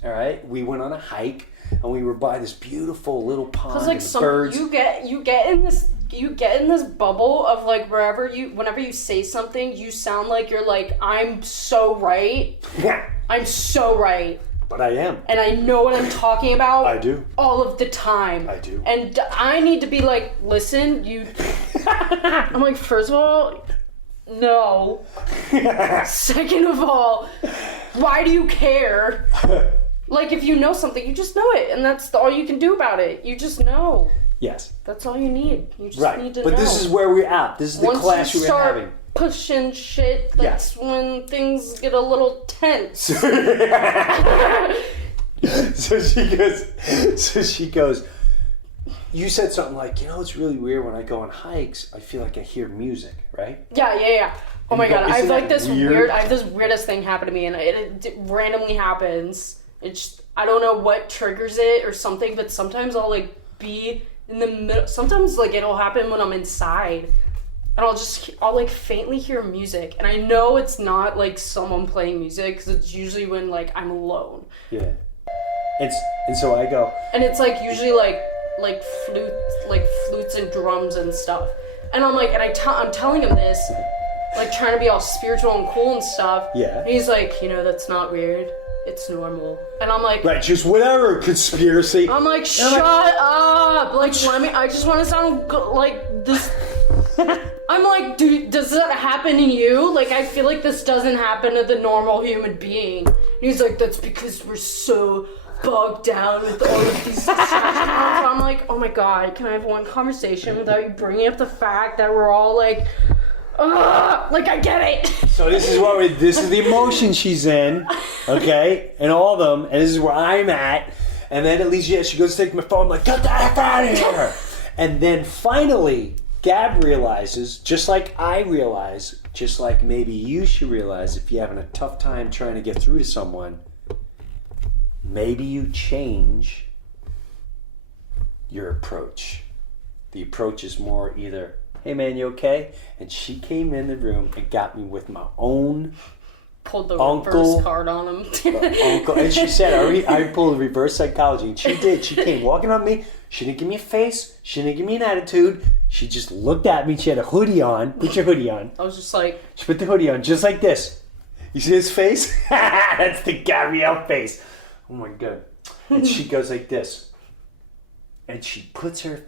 All right, we went on a hike, and we were by this beautiful little pond. Because birds. You get in this bubble of like whenever you say something, you sound like you're like, I'm so right. Yeah. I'm so right. But I am. And I know what I'm talking about. I do. All of the time. I do. And I need to be like, listen, you... I'm like, first of all, no. Second of all, why do you care? Like, if you know something, you just know it. And that's all you can do about it. You just know. Yes. That's all you need. You just need to know. But this is where we're at. This is the class we're having. pushing shit, that's when things get a little tense. So she goes, you said something like, it's really weird when I go on hikes, I feel like I hear music, right? Yeah. Oh my god, I have like this weird? I have this weirdest thing happen to me, and it randomly happens. It's I don't know what triggers it or something, but sometimes I'll like be in the middle. Sometimes like it'll happen when I'm inside, and I'll like faintly hear music, and I know it's not like someone playing music because it's usually when like I'm alone. Yeah. And so I go, and it's like usually like flutes and drums and stuff, and I'm like, and I'm telling him this. Like, trying to be all spiritual and cool and stuff. Yeah. And he's like, that's not weird. It's normal. And I'm like... Right, just whatever, conspiracy. I'm like, shut up! Like, I just want to sound like this... I'm like, dude, does that happen to you? Like, I feel like this doesn't happen to the normal human being. And he's like, that's because we're so bogged down with all of these distractions. So I'm like, oh my god, can I have one conversation without you bringing up the fact that we're all like... like I get it. So this is the emotion she's in, okay, and all of them, and this is where I'm at, and then at least she goes to take my phone, I'm like, get the heck out of here. And then finally, Gab realizes, just like I realize, just like maybe you should realize if you're having a tough time trying to get through to someone, maybe you change your approach. The approach is more either, hey man, you okay? And she came in the room and got me with my own pulled the uncle, reverse card on him. Uncle, and she said, I pulled reverse psychology, and she did. She came walking on me. She didn't give me a face. She didn't give me an attitude. She just looked at me. She had a hoodie on. Put your hoodie on. I was just like... She put the hoodie on just like this. You see his face? That's the Gabrielle face. Oh my God. And she goes like this. And she puts her...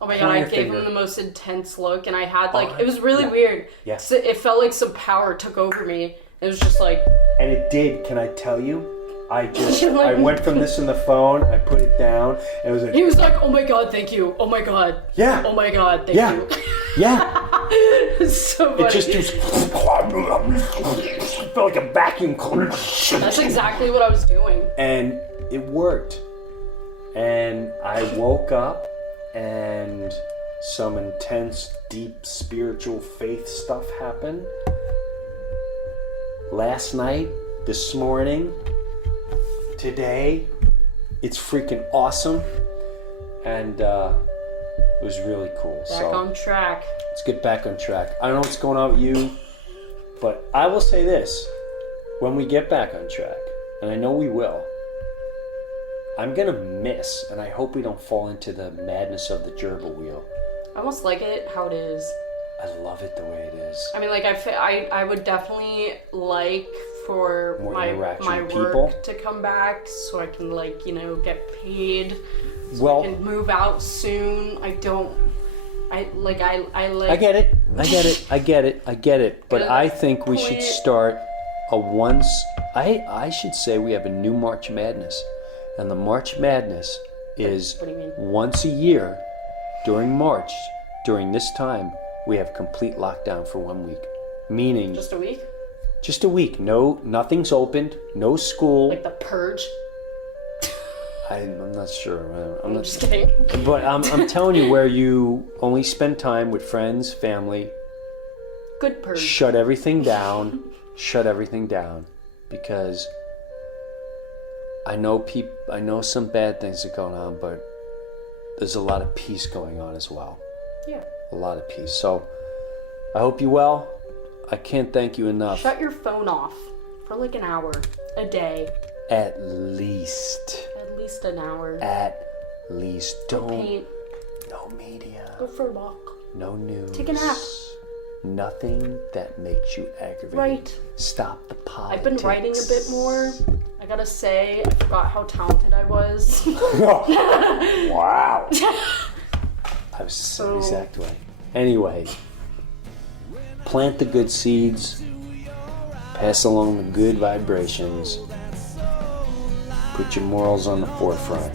Oh my god, I gave him the most intense look, and I had like, it was really weird. Yeah. So it felt like some power took over me. It was just like... And it did, can I tell you? I went from this in the phone, I put it down, and it was like... He was like, oh my god, thank you. Oh my god. Yeah. Oh my god, thank you. Yeah. It's so funny. It just felt like a vacuum cleaner. That's exactly what I was doing. And it worked. And I woke up, and some intense, deep spiritual faith stuff happened. Last night, this morning, today, it's freaking awesome. And it was really cool. Back on track. Let's get back on track. I don't know what's going on with you, but I will say this. When we get back on track, and I know we will, I'm going to miss, and I hope we don't fall into the madness of the gerbil wheel. I almost like it how it is. I love it the way it is. I mean, like, I would definitely like for More my interaction with work people. to come back so I can, like, get paid. So Well, I can move out soon. I get it. But Good I think we should point. start I should say we have a new March Madness. And the March Madness is What do you mean? once a year during March, during this time, we have complete lockdown for 1 week. Meaning Just a week? just a week. No, nothing's opened. No school. Like the purge? I'm not sure. I'm not Just kidding. But I'm telling you, where you only spend time with friends, family. Good purge. Shut everything down. Shut everything down, because I know some bad things are going on, but there's a lot of peace going on as well. Yeah. A lot of peace. So I hope you're well. I can't thank you enough. Shut your phone off for like an hour a day. At least. At least an hour. At least. Don't. Paint. No media. Go for a walk. No news. Take a nap. Nothing that makes you aggravated. Write. Stop the politics. I've been writing a bit more. I gotta say, I forgot how talented I was. Wow. I was the same exact way. Anyway, plant the good seeds. Pass along the good vibrations. Put your morals on the forefront.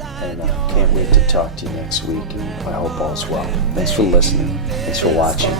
and can't wait to talk to you next week. And I hope all's well. Thanks for listening. Thanks for watching.